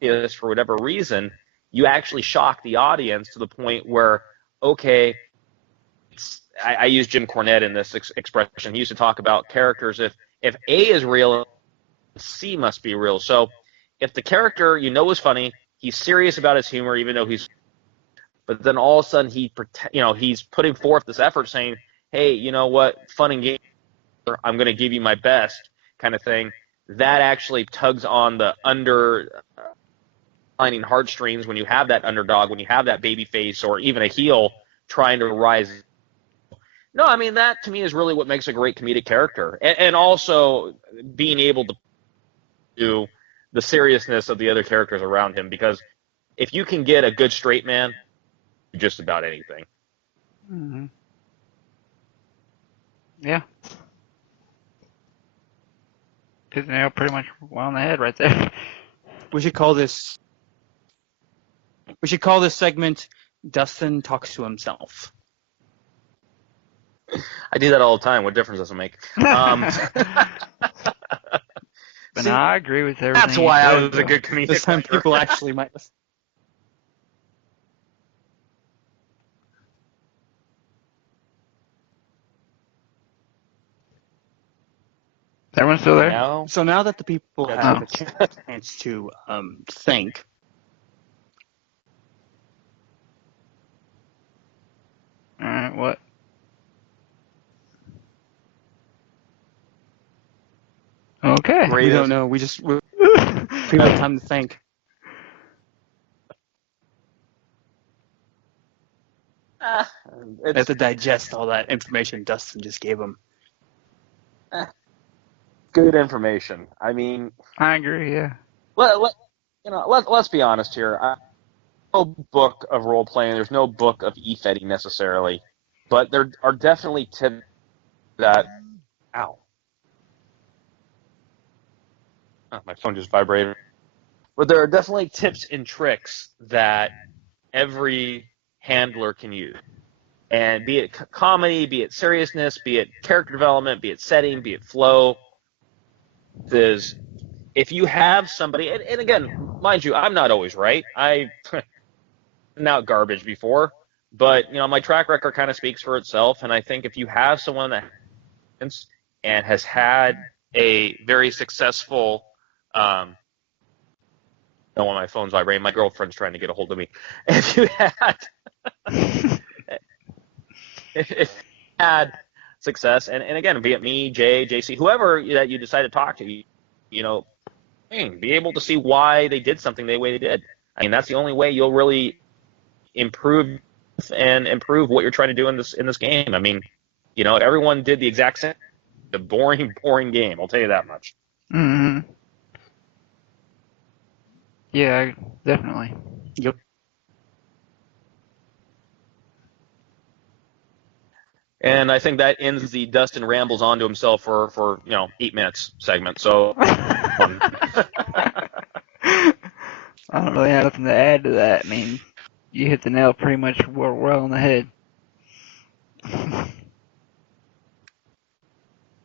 this for whatever reason, you actually shock the audience to the point where, okay, I use Jim Cornette in this expression. He used to talk about characters. If A is real, C must be real. So if the character is funny, he's serious about his humor, even though but then all of a sudden he's putting forth this effort saying, hey, you know what, fun and game, I'm going to give you my best kind of thing. That actually tugs on the underlining heartstrings when you have that underdog, when you have that baby face or even a heel trying to rise. No, I mean, that to me is really what makes a great comedic character. And also being able to do the seriousness of the other characters around him, because if you can get a good straight man, just about anything. Mm-hmm. Yeah. Hit the nail pretty much well on the head right there. We should call this segment Dustin Talks to Himself. I do that all the time. What difference does it make? But See, no, I agree with everything. that's why I you was said, a good comedic This time writer. people actually might listen. Is everyone still there? Now, So now that the people That's have okay. a chance to think, All right, what? Okay. we don't know. People have time to think. They have to digest all that information Dustin just gave them. good information. I mean, I agree, yeah. let's be honest here. No book of role playing. There's no book of e-fetting necessarily, but there are definitely tips that. Ow! Oh, my phone just vibrated. But there are definitely tips and tricks that every handler can use, and be it comedy, be it seriousness, be it character development, be it setting, be it flow. Is if you have somebody, and again, mind you, I'm not always right. I've been out garbage before, But my track record kind of speaks for itself, and I think if you have someone that and has had a very successful don't want my phone's vibrating. My girlfriend's trying to get a hold of me. If you had success, and again, be it me, Jay, JC, whoever that you decide to talk to, be able to see why they did something the way they did. I mean, that's the only way you'll really improve what you're trying to do in this game. I mean, everyone did the exact same, the boring game. I'll tell you that much. Mm-hmm. Yeah, definitely. Yep. And I think that ends the Dustin rambles onto himself for 8 minutes segment. So I don't really have nothing to add to that. I mean, you hit the nail pretty much well on the head. Because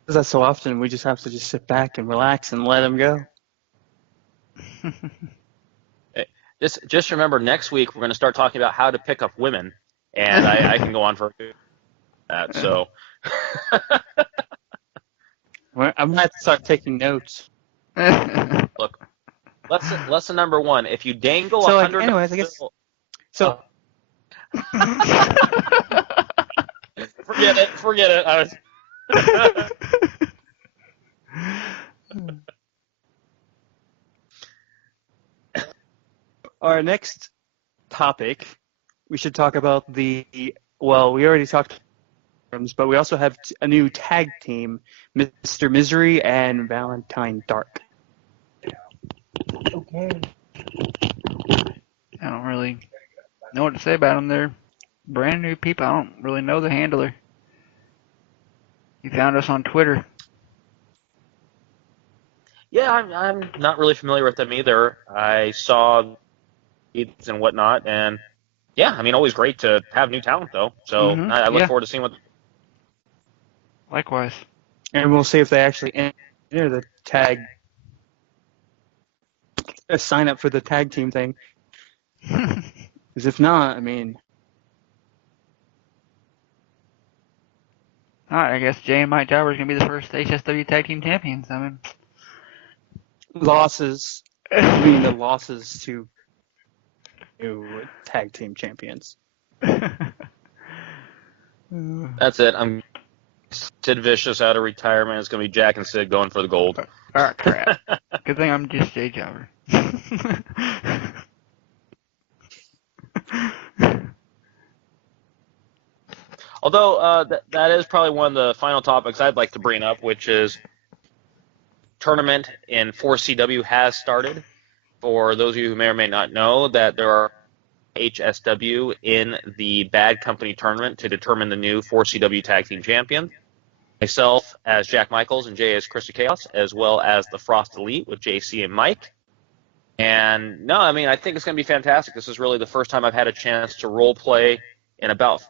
that's so often we just have to just sit back and relax and let them go. Just remember, next week we're going to start talking about how to pick up women, and I can go on for that. So I'm going to have to start taking notes. look, lesson number 1: if you dangle So, 100. anyways, I guess. So. Forget it. I was. Our next topic, we should talk about we already talked, but we also have a new tag team, Mr. Misery and Valentine Dark. Okay. I don't really know what to say about them. They're brand new people. I don't really know the handler. He found us on Twitter. Yeah, I'm not really familiar with them either. I saw it and whatnot, and yeah, I mean, always great to have new talent though. So I look forward to seeing what. Likewise. And we'll see if they actually enter the tag, sign up for the tag team thing. Because if not, I mean. Alright, I guess Jay and Mike Jobber is going to be the first HSW Tag Team Champions. I mean, Losses. I mean, the losses to new tag team champions. That's it. I'm Sid Vicious out of retirement. It's going to be Jack and Sid going for the gold. Oh, crap. Good thing I'm just Jay Jobber. Although that is probably one of the final topics I'd like to bring up, which is tournament in 4CW has started. For those of you who may or may not know, that there are HSW in the Bad Company tournament to determine the new 4CW Tag Team Champion. Myself as Jack Michaels and Jay as Christy Chaos, as well as the Frost Elite with JC and Mike. And no, I mean, I think it's going to be fantastic. This is really the first time I've had a chance to role play in about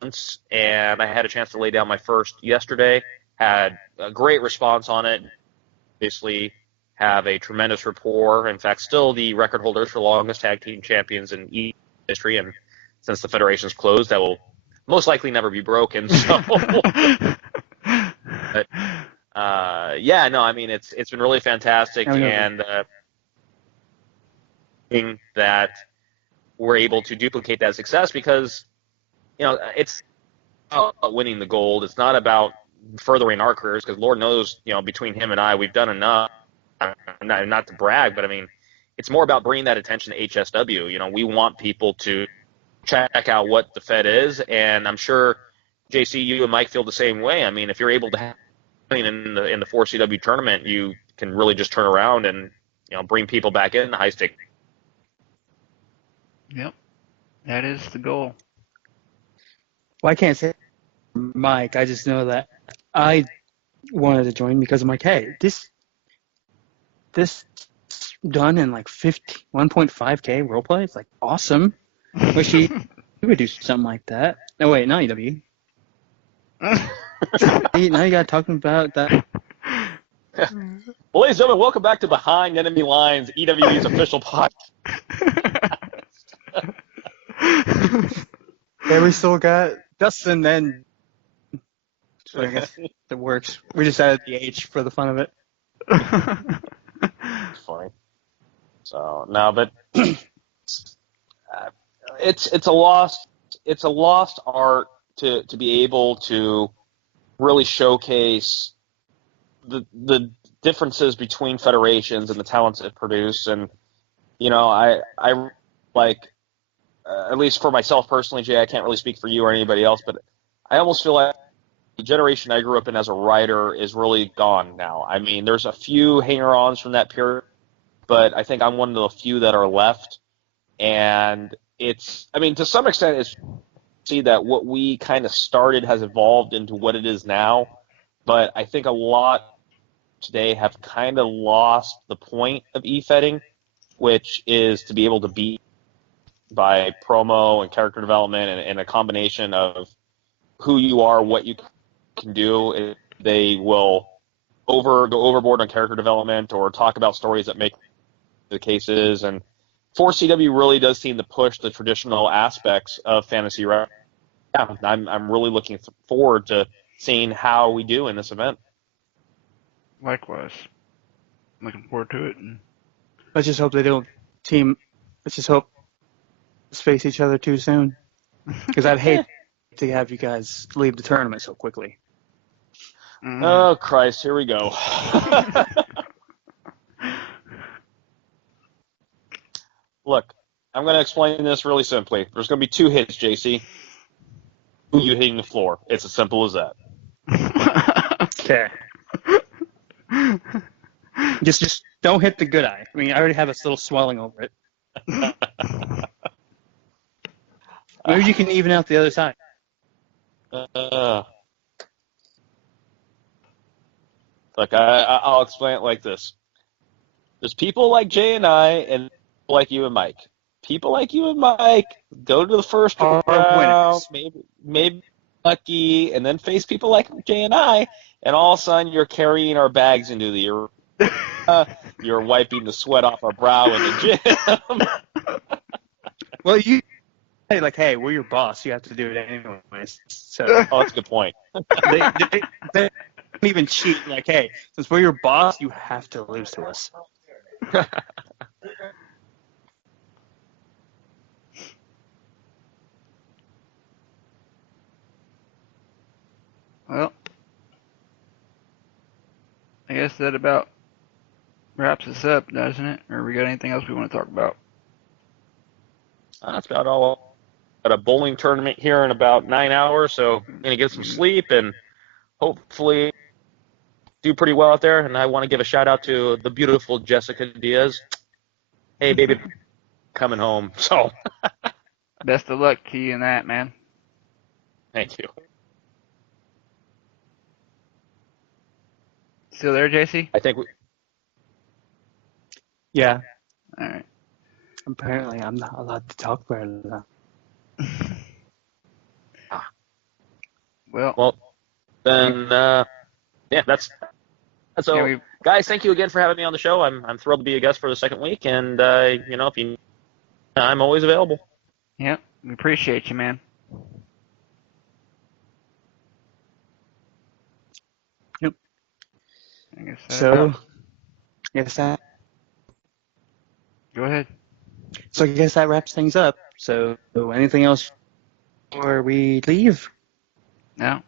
months, and I had a chance to lay down my first yesterday. Had a great response on it. Obviously, have a tremendous rapport. In fact, still the record holders for longest tag team champions in history, and since the federation's closed, that will most likely never be broken. So, but yeah, no, I mean it's been really fantastic, and that we're able to duplicate that success because it's not about winning the gold. It's not about furthering our careers because Lord knows, between him and I, we've done enough. Not to brag, but I mean, it's more about bringing that attention to HSW. We want people to check out what the Fed is, and I'm sure JC, you and Mike feel the same way. I mean, if you're able to have in the 4CW tournament, you can really just turn around and bring people back in the high stake. Yep, that is the goal. Well, I can't say Mike. I just know that I wanted to join because I'm like, hey, this done in like 1.5K role play. It's like awesome. Wish he would do something like that. No, wait, not EW. Now you got talking about that. Well, ladies and gentlemen, welcome back to Behind Enemy Lines, EWE's official podcast. Yeah, we still got Dustin and so I guess it works. We just added the H for the fun of it. Funny. So no, but it's a lost art to be able to really showcase the differences between federations and the talents it produce. And I like at least for myself personally, Jay, I can't really speak for you or anybody else, but I almost feel like the generation I grew up in as a writer is really gone now. I mean, there's a few hanger-ons from that period, but I think I'm one of the few that are left. And to some extent, it's see that what we kind of started has evolved into what it is now. But I think a lot today have kind of lost the point of e-fetting, which is to be able to beat by promo and character development and a combination of who you are, what you can do. They will go overboard on character development or talk about stories that make the cases. And 4CW really does seem to push the traditional aspects of fantasy. Yeah, I'm really looking forward to seeing how we do in this event. Likewise. Looking forward to it. Let's just hope they don't team. Let's just hope face each other too soon. Because I'd hate to have you guys leave the tournament so quickly. Oh, Christ, here we go. Look, I'm going to explain this really simply. There's going to be 2 hits, JC. You hitting the floor. It's as simple as that. Okay. Just don't hit the good eye. I mean, I already have this little swelling over it. Maybe you can even out the other side. Look, I'll explain it like this. There's people like Jay and I, and people like you and Mike. People like you and Mike go to the first round, maybe lucky, and then face people like Jay and I, and all of a sudden you're carrying our bags into the arena. You're wiping the sweat off our brow in the gym. Well, you say like, hey, we're your boss. You have to do it anyways. So that's a good point. they don't even cheat. Like, hey, since we're your boss, you have to lose to us. Well, I guess that about wraps us up, doesn't it? Or we got anything else we want to talk about? That's about all. Got a bowling tournament here in about 9 hours, so I'm going to get some sleep and hopefully do pretty well out there. And I want to give a shout out to the beautiful Jessica Diaz. Hey, baby, coming home. So best of luck to you in that, man. Thank you. Still there, JC? I think Yeah. All right. Apparently, I'm not allowed to talk about it now. Well, then, yeah, that's so. Yeah, guys, thank you again for having me on the show. I'm thrilled to be a guest for the second week, and if you, I'm always available. Yeah, we appreciate you, man. Yep. I guess So, yes, that. Go ahead. So I guess that wraps things up. So anything else before we leave? No.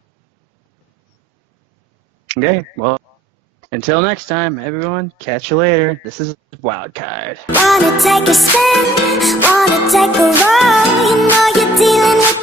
Okay, well, until next time, everyone, catch you later. This is Wildcard. Wanna take a spin, wanna take a ride. You know you're dealing with